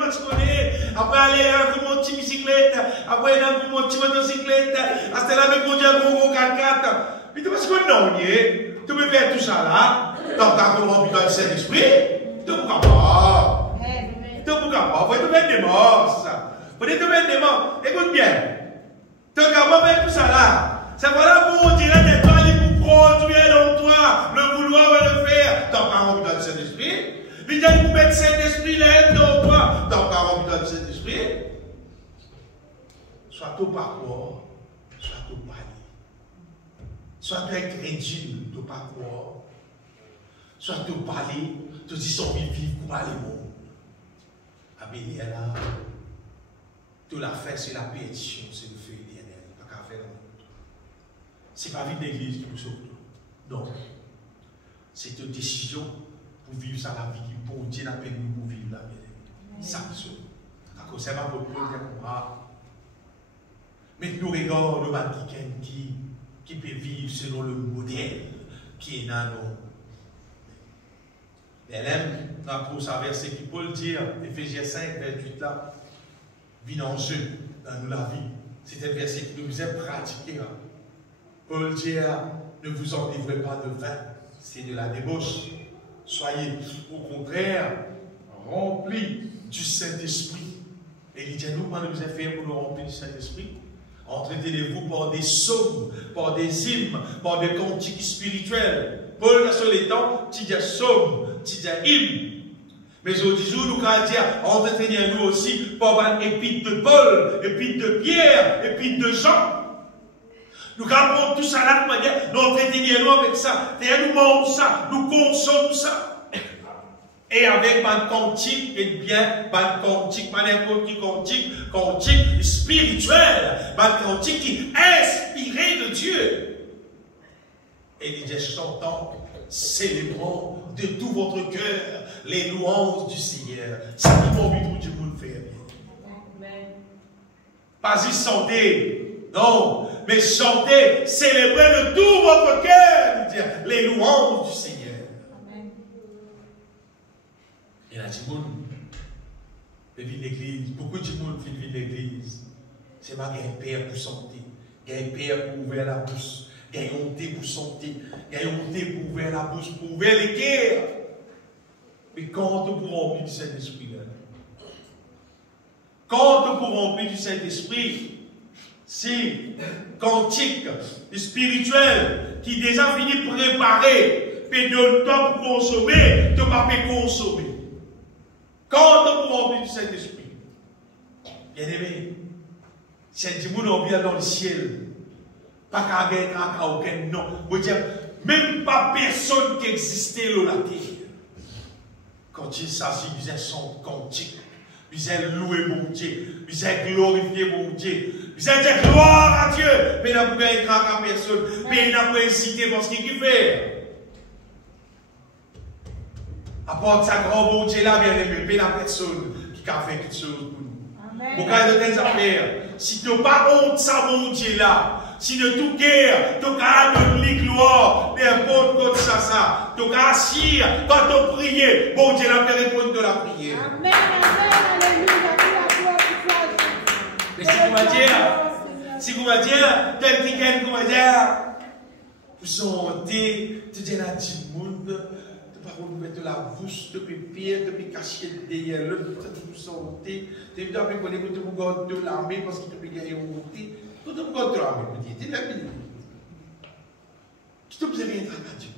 parce qu'on est. Après aller avec mon petit bicyclette, après aller avec mon petit motocyclette, à ce là avec mon diable gros 4x4. Mais tu penses que non, tu peux faire tout ça là, dans ta rempli dans le Saint-Esprit, tu ne peux pas. Tu ne peux pas. Il faut te mettre des morts, c'est ça. Il faut te mettre des morts. Écoute bien. Tu ne peux pas faire tout ça là. C'est voilà pour dire que toi, il pour produire dans toi le vouloir et le faire. Tu n'as pas rempli dans le Saint-Esprit. Il dit pour mettre le Saint-Esprit là dans toi. Tu n'as pas rempli dans le Saint-Esprit. Soit tu pas croire, soit tu pas lire. Soit tu es crédule, tu pas croire. Soit tu parler, tu dis son vivre pour aller bon. Amélie est là. Tu l'as fait, c'est la pétition, c'est le feu éternel. Pas qu'à faire. Ce n'est pas vie d'église qui vous sauve. Non. C'est une décision pour vivre ça la vie qui bon Dieu n'a pas nous pour vivre la vie. Ça me sauve. À cause de ma propre mais nous regardons le Vatican qui peut vivre selon le modèle qui est dans nous. Elle aime, pour sa verset qui peut le dire, Éphésiens 5, 28 là, vit en jeu dans nous la vie. C'est un verset qui nous est pratiqué. Paul dit, ne vous enivrez pas de vin, c'est de la débauche. Soyez au contraire remplis du Saint-Esprit. Et il dit, nous, comment nous avons fait pour nous remplir du Saint-Esprit? Entretenez-vous par des psaumes, par des hymnes, par des cantiques spirituels. Paul, dans ce temps, tu dis psaume, tu dis hymne. Mais aujourd'hui, nous allons dire, entretenez-nous aussi par des épîtres de Paul, épîtres de Pierre, épîtres de Jean. Nous allons prendre tout ça là, nous dire, nous entretenez-nous avec ça. Et nous mangeons ça, nous consommons ça. Et avec ma cantique, et bien, ma cantique, ma n'importe qui cantique spirituelle, ma cantique qui est inspirée de Dieu. Et il dit, chantons, célébrons de tout votre cœur les louanges du Seigneur. Ça qui m'a envie de tout le monde faire bien. Pas y chanter, non, mais chanter, célébrer de tout votre cœur, il dit, les louanges du Seigneur. Et là, tout le monde vit l'église. Beaucoup de monde vit l'église. C'est pas qu'il y a un père pour santé. Il y a un père pour ouvrir la bouche. Il y a un honte pour santé. Il y a un honte pour ouvrir la bouche, pour ouvrir les guerres. Mais quand on pour remplir du Saint-Esprit, quand on pour remplir du Saint-Esprit, c'est cantique spirituel qui déjà fini préparer, puis donne temps pour consommer, tu ne vas pas consommer. Quand on pour remplir du Saint-Esprit, bien aimé, c'est du monde en vient dans le ciel, pas qu'à gagner à aucun nom. Vous dire, même pas personne qui existait dans la terre. Quand il s'agit de son cantique, de louer mon Dieu, de glorifier mon Dieu, de dire gloire à Dieu, mais il n'a pas gagné à personne, mais il n'a pas hésité parce qu'il fait. Apporte sa grand bon Dieu là, bien aimé, mais la personne qui a fait quelque chose pour nous. Pour qu'il y ait de telles affaires, si tu n'as pas honte ça, mon Dieu là, si de tout guerre, tu as donné gloire, n'importe quoi ça, tu as assis, quand tu prier, bon Dieu là, peut répondre de la prière. Amen, amen, alléluia, mais si vous m'avez dit, tel week-end, vous m'avez dit, vous sentez, tu dis là, du monde, vous mettez la bouche depuis pire, depuis caché derrière l'autre, vous sentez, tu évidemment qu'on est tout le monde de l'armée parce que tu peux gagner un monté, tout le monde de l'armée, vous dites, tu es la vie. Tu te faisais rien à Dieu.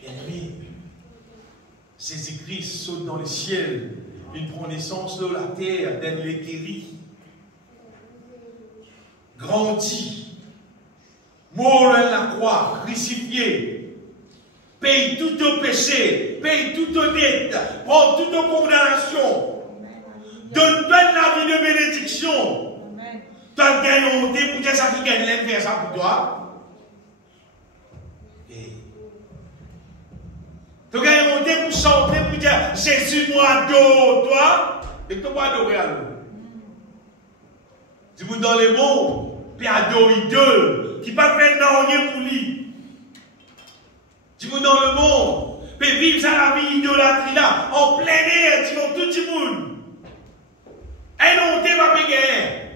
Bien aimé, Jésus-Christ saute dans le ciel, il prend naissance de la terre, d'un l'éthérie, grandit, mort à la croix, crucifié, paye tout ton péché, paye toute ton dette, prend toute ton condamnation, donne la vie de bénédiction. Tu as gagné honte pour dire ça qui gagne l'aide faire ça pour toi. Tu as gagné honte pour chanter pour dire Jésus moi adore toi. Et tu vas adorer à l'eau. Tu vas dans le monde, puis adorer Dieu, qui ne va pas faire rien pour lui. Tu vas dans le monde, puis vivre ça la vie idolâtrie là, en plein air, tu vas tout le monde. Et non, tu vas pas gagner.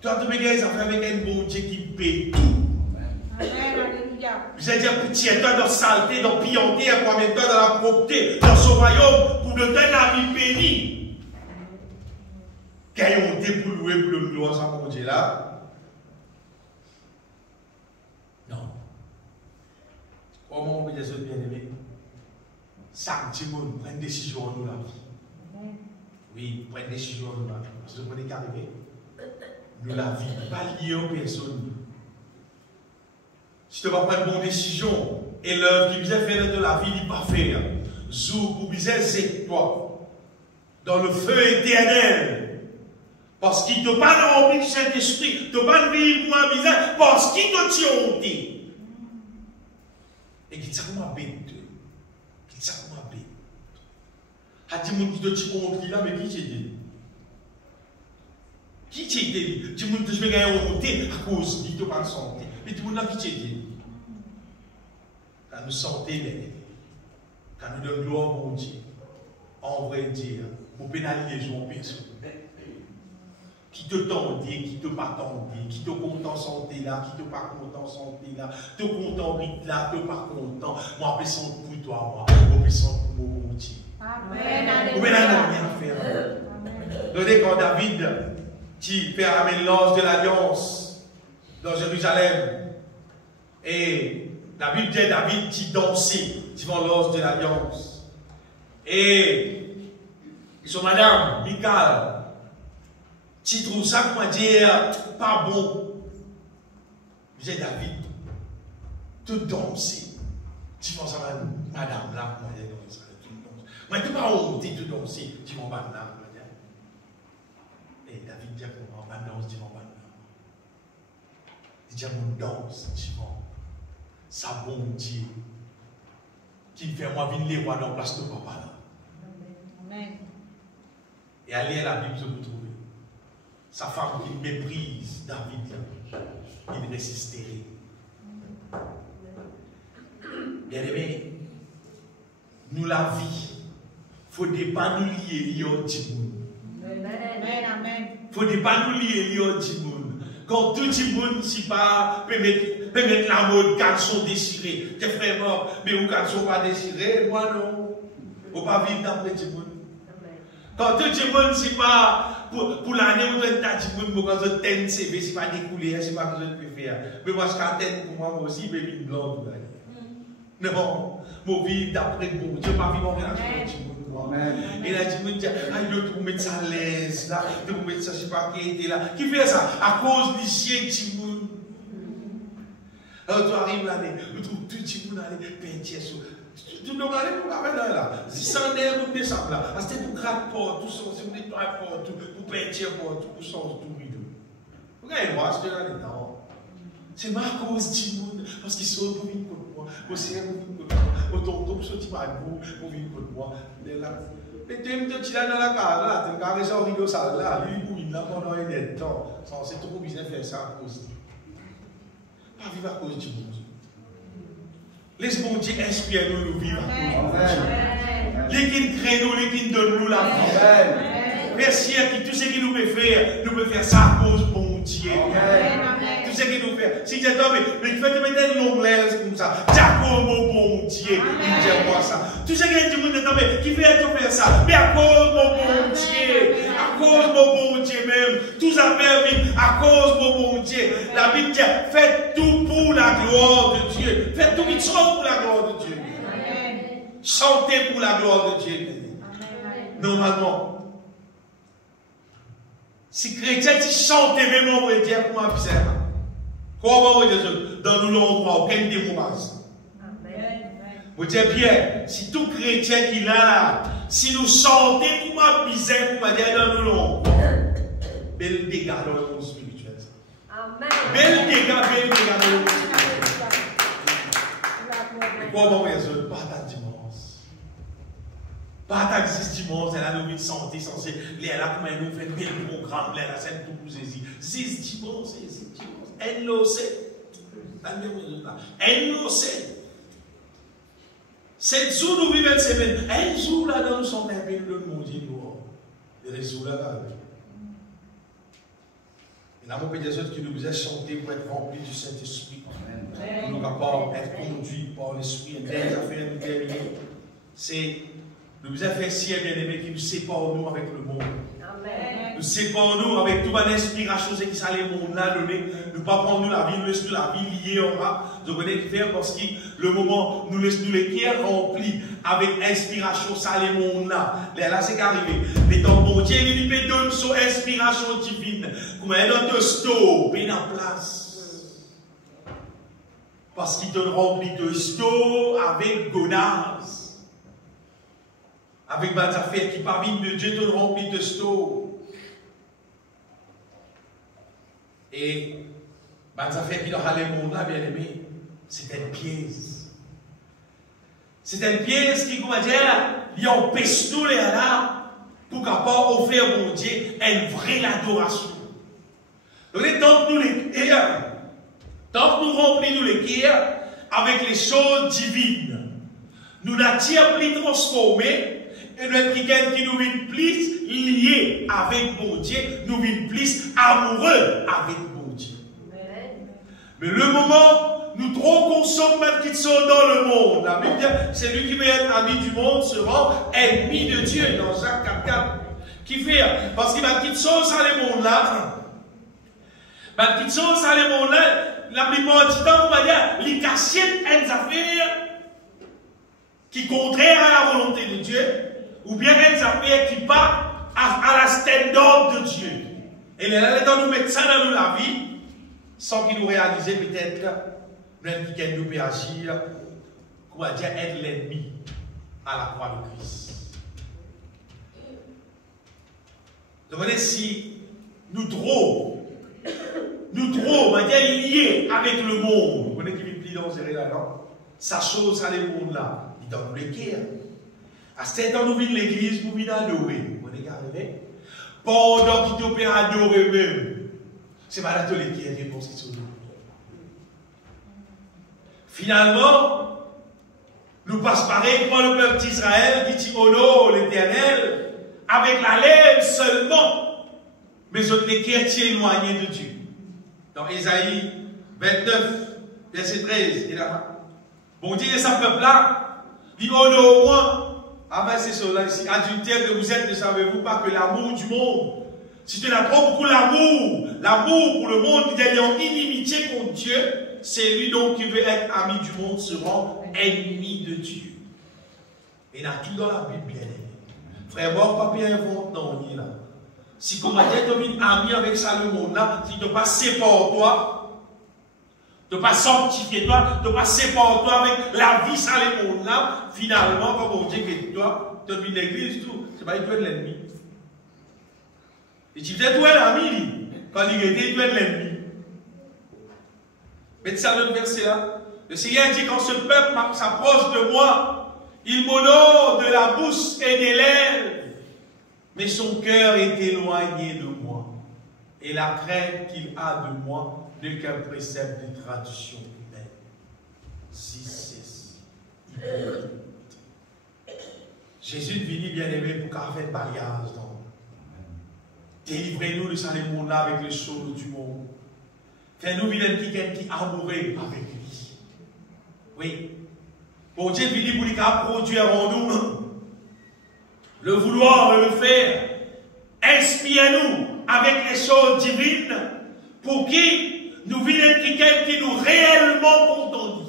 Tu Toi, tu peux gagner affaires avec un bon Dieu qui paye tout. Amen. Alléluia. Vous allez dire, tiens-toi dans la saleté, dans la pianté, mets-toi dans la propreté, dans son royaume, pour nous donner la vie bénie. Qu'ayons été pour louer, pour le louer ensemble, mon Dieu là. Non. Comment on peut dire ça, bien aimé? Chaque monde prend une décision en nous la vie. Oui, prend une décision en nous la vie. Parce que vous comprenez qu'arriver? Nous la vie, pas liée aux personnes. Si tu vas prendre une bonne décision, et l'œuvre qui vous a fait de la vie, il n'est pas fait. Zou, vous c'est toi. Dans le feu éternel. Parce qu'il ne t'a pas rempli du Saint-Esprit, il ne t'a pas vivre pour un misère, parce qu'il t'a tient honté. Et qui t'a comme un bête. Qui t'a comme un bête. A dit mon qui te tient honté là, mais qui t'est dit? Qui t'est dit? Dis mon que je vais gagner honté à cause de ta santé. Mais dis mon là qui t'est dit? Quand nous sentons les quand nous donnons gloire au Dieu, en vrai dire, pour pénaliser les gens, personne. Qui te tendent, qui te pas tendent, qui te content santé là, qui te pas content santé là, te content vite là, te pas content. Moi, je sens pour toi, moi, je sens pour mon Dieu. Amen. Vous n'avez rien à faire. Regardez quand David, qui fait un mélange de l'alliance dans Jérusalem, et la Bible dit David qui dansait devant l'os de l'alliance. Et son madame, Michal, qui trouve ça, comment dire, pas bon. J'ai David, tout danser. Tu penses à madame là, comment dire, tout danser. Mais tu n'es pas honte de danser, tu vas madame là, comment dire. Et David dit comment, ma danse, tu vas madame. Il dit mon danse, tu vas. Ça bon Dieu qui fait moi venir les rois dans la place de papa là. Amen. Et allez à la Bible, vous trouvez. Sa femme qui méprise David là, il reste stérile. Bien aimé, nous la vie, il ne faut pas nous lier au Djimoun. Amen. Il ne faut pas nous lier au Djimoun. Quand tout le monde si pas peut mettre la mode garçon désiré, tes frères morts, mais ou garçon pas désiré, moi non. On ne pas vivre d'après le monde. Quand tout le monde si pas pour l'année où tu as dit monde, quand je t'aime CV, si pas découlé, si pas besoin de faire. Mais moi je t'aime pour moi aussi, mais une blanche. Non, moi vivre d'après le monde. Je ne pas vivre en relation avec le monde. Et là, tu me dis, ah, il doit mettre ça à l'aise, là, il doit mettre ça, je ne sais pas qui était là. Qui fait ça? À cause du chien qui monde. Alors, tu arrives là, tu trouves tout le monde aller peinture sur. Tu dois aller pour la faire là. Si ça n'est pas descendre là, c'est pour gratter pour tout ça, c'est pour nettoyer pour tout, pour peinture pour tout, pour changer tout rideau. Regardez, moi, je te là dedans. C'est ma cause du monde, parce qu'ils sont pour vivre contre moi. Aussi, au tonton, ce petit magou, pour vivre contre moi. Mais tu me dis, là dans la case, là, tu me carres ça au rideau sale là, lui, pour il là pendant un temps. C'est trop bizarre de faire ça à cause. Pas vivre à cause du monde. Laisse mon Dieu inspire nous de vivre à cause du Dieu. Les qui créent nous, les qui donnent nous la vie. Merci à qui tout ce qu'il nous peut faire ça à cause de mon Dieu. Tout ce qu'il nous fait. Si tu es tombé, mais tu fais te mettre une longueur comme ça. Jacob, mon bon Dieu. Il dit moi ça. Tout ce que tu es tombé, qui fait te faire ça. Mais à cause de mon bon Dieu. À cause de mon bon Dieu même. Tout ça fait vivre à cause de mon bon Dieu. La Bible dit, faites tout pour la gloire de Dieu. Faites tout qui chante pour la gloire de Dieu. Chantez pour la gloire de Dieu. Normalement. Si chrétien qui chante même en vrai Dieu pour ma misère. Comment on dit dans nous l'endroit aucun démon passe. Vous dites bien, si tout chrétien qui l'a, si nous chantons pour ma misère, pour ma dire dans nous l'endroit, bel dégât dans le monde spirituel. Amen. Bel dégât dans le monde spirituel. Comment on dit pas ta dimanche. Pas ta dimanche, elle a nos vies de santé, censée, elle a comme nous fait un bel programme, elle a cette tout pour saisir. 6 dimanches, 6 dimanches. Elle le sait. Elle le sait. 7 jours nous vivons une semaine. Un jour là-dedans, nous sommes un peu de mon Dieu. Les jours là-bas. Et là, mon Père des autres qui nous a chanté pour être remplis du Saint-Esprit. Pour nous capables d'être conduits par l'Esprit. Et bien, les affaires nous terminer. C'est nous a fait si bien aimé qui nous sépare nous avec le monde. Amen. Nous séparons nous avec toute l'inspiration qui s'allait monde là donné. Nous pas prendre nous la vie, nous laissons la vie liée en bas. Je connais qui faire parce que le moment nous laissons nous les cœurs remplis avec inspiration ça les monde là. Là c'est qu'arrivé. Les temps bon Dieu il peut donner son inspiration divine. Comme un autre stop et en place. Parce qu'il te remplit de stop avec gonas. Avec des affaires qui parviennent de Dieu te remplit de stop. Et des affaires qui leur allaient mon là, bien aimé, c'est une pièce. C'est une pièce qui, comment dire, il empêche tous les là pour capable offrir à mon Dieu une vraie adoration. Donc, tant que nous les tant que nous remplissons les cœurs avec les choses divines, nous n'attirons plus transformés. Et notre quelqu'un qui nous vient plus lié avec mon Dieu, nous vient plus amoureux avec mon Dieu. Mais le moment, nous trop consommons qui sont dans le monde. La Bible dit, c'est lui qui veut être ami du monde sera ennemi de Dieu dans Jacques 4,4. Qui fait, parce qu'il va quitter ça les mondes là. Va quitter ça les mondes là. La plupart du temps, on va dire, les cachettes, elles affaires qui contraires à la volonté de Dieu. Ou bien elles affaires qui partent à la stand-up de Dieu. Et là, nous mettre ça dans la vie, sans qu'ils nous réalisent peut-être, même qui nous peut agir, comment dire, être l'ennemi à la croix de Christ. Donc, si nous trop, on va dire, liés avec le monde, vous connaissez qui vit dans ce là, non? Sa chose, ça les mondes là, il donne les cœurs. À cet temps, nous venons de l'église, nous venons adorer. Vous voyez qu'arriver? Pendant qu'ils t'opèrent adorer même, c'est pas là tous les qui est réponse qui sont là. Finalement, nous passons pareil comme le peuple d'Israël qui dit honore l'Éternel avec la lèvre seulement, mais autres les qui est éloignés de Dieu. Dans Ésaïe 29, verset 13, il a bon Dieu et sa peuple là, dit honore moi. Ah ben c'est cela ici, adultère que vous êtes, ne savez-vous pas que l'amour du monde, si tu n'as pas beaucoup l'amour pour le monde, il est en inimitié contre Dieu, c'est lui donc qui veut être ami du monde, sera ennemi de Dieu. Il y a tout dans la Bible, bien aimé. Frère, bon, pas bien inventé, non, il est là. Si comment Dieu te vient ami avec ça le monde là, si tu ne pas séparer toi, de ne pas sanctifier toi, de ne pas séparer toi avec la vie ça le monde là, finalement, comme on dit que toi, tu as vu l'église, tout, c'est pas toi de l'ennemi. Et tu disais, toi l'ami, quand il était, toi de l'ennemi. Mais ça, le verset là, le Seigneur dit, quand ce peuple s'approche de moi, il m'honore de la bouche et des lèvres, mais son cœur est éloigné de moi. Et la crainte qu'il a de moi n'est qu'un précepte de tradition humaine. Si c'est hypocrite. Jésus est venu bien aimé pour qu'on fasse balayage. Délivrez-nous de ça les mondes là avec les choses du monde. Fais-nous vilain quelqu'un qui amoureux avec lui. Oui. Bon Dieu est venu pour lui produire en nous le vouloir et le faire. Inspirez-nous avec les choses divines pour qui nous vivons quelqu'un qui nous réellement content.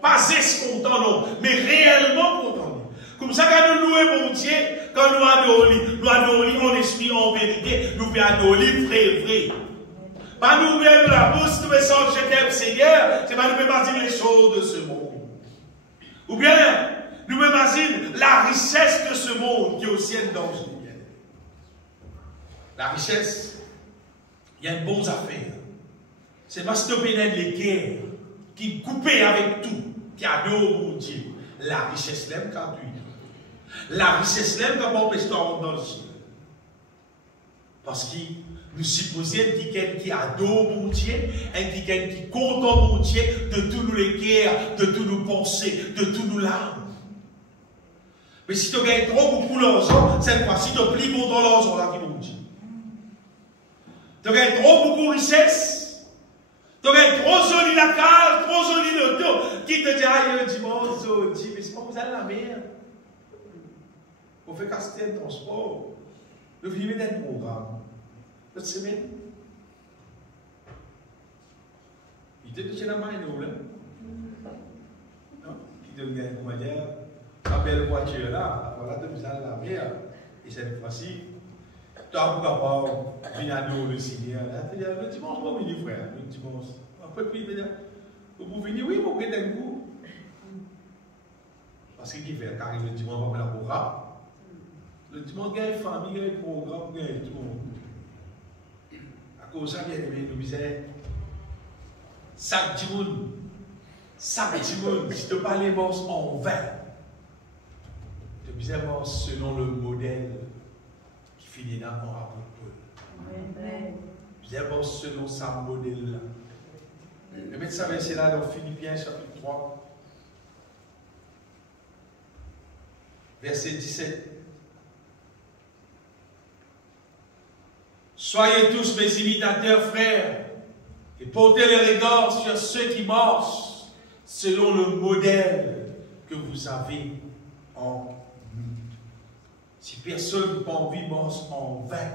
Pas escomptant, non, mais réellement content. Comme ça, quand nous louons mon Dieu, quand nous adorons en esprit, en vérité, nous pouvons adorer vrai. Pas nous ouvrir la bouche, nous pensons que je t'aime, Seigneur, c'est pas nous imaginer les choses de ce monde. Ou bien, nous imaginons la richesse de ce monde qui est aussi un danger. La richesse, il y a une bonne affaire. C'est parce que les guerres qui coupent avec tout, qui adorent mon Dieu. La richesse l'aime quand tu la richesse l'aime quand on peut se rendre dans le ciel. Parce que nous supposons quelqu'un qui adore mon Dieu, quelqu'un qui compte en mon Dieu de tous nos guerres, de tous nos pensées, de tous nos larmes. Mais si tu gagnes trop beaucoup d'argent, cette fois-ci tu plies contre l'argent là qui mon Dieu. Tu aurais trop beaucoup de richesse. Tu aurais trop joli la case, trop joli l'auto. Qui te dit, ah, dimanche, dis, mais c'est pas vous allez la mer. Pour faire casser le transport. Nous vivons un programme. Cette semaine, il te dit, la main, nous, là. Non, qui te dit, comment dire, la belle voiture là, voilà, de vous allez la mer. Et cette fois-ci, tu as pourquoi pas venir à nous le Seigneur. Le dimanche, vous venir, frère. Le dimanche. Après, puis, vous venez, oui, vous prenez un coup. Parce qu'il fait, car le dimanche, on va faire un programme. Le dimanche, il y a une famille, il y a un programme, il y a tout le monde. À cause de ça, il y a des misères. Chaque dimanche, si tu parles les morts en vain, tu misères selon le modèle qui finit dans mon rapport de Paul. Misères selon sa modèle là. Le médecin c'est là dans Philippiens chapitre 3, verset 17. Soyez tous mes imitateurs, frères, et portez le regard sur ceux qui marchent selon le modèle que vous avez en nous. Si personne n'a pas envie de marcher en vain,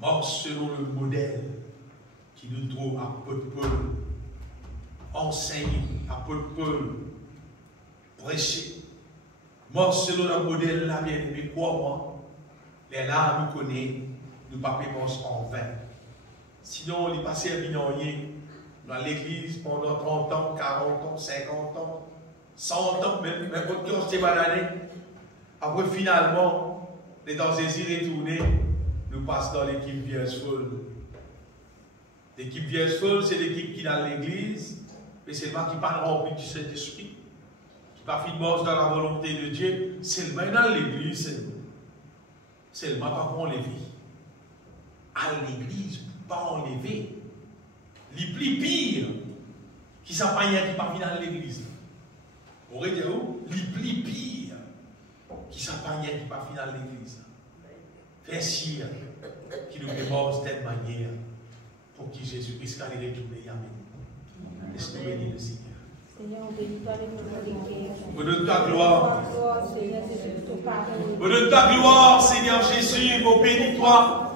marche selon le modèle qui nous trouve à Paul, enseigne à Paul, prêcher. Marche selon le modèle là, bien aimé, quoi moi, les là nous connaissons. Nous ne pouvons pas marcher en vain. Sinon, on est passé à Binonier dans l'église pendant 30 ans, 40 ans, 50 ans, 100 ans, même quand on s'est baladé. Après, finalement, les dans les y retourner, nous passons dans l'équipe Vierge-Folle. L'équipe Vierge-Folle, c'est l'équipe qui est dans l'église, mais c'est moi qui parle rempli du Saint-Esprit, qui pas fait de marche dans la volonté de Dieu. C'est le même dans l'église, c'est le même pas qu'on les vit. À l'église, pas enlevé. Les plus pires qui s'appagnent qui parviennent dans l'église. Vous voyez où? Les plus pires qui s'appagnent qui parviennent dans l'église. Fais sire qui nous démorce de telle manière pour que Jésus-Christ quand il retourne. Amen. Laisse-nous bénir le Seigneur. Seigneur, on bénit toi avec nous donne ta gloire. Seigneur, c'est sur ton pardon. On donne ta gloire, Seigneur Jésus, on bénit toi.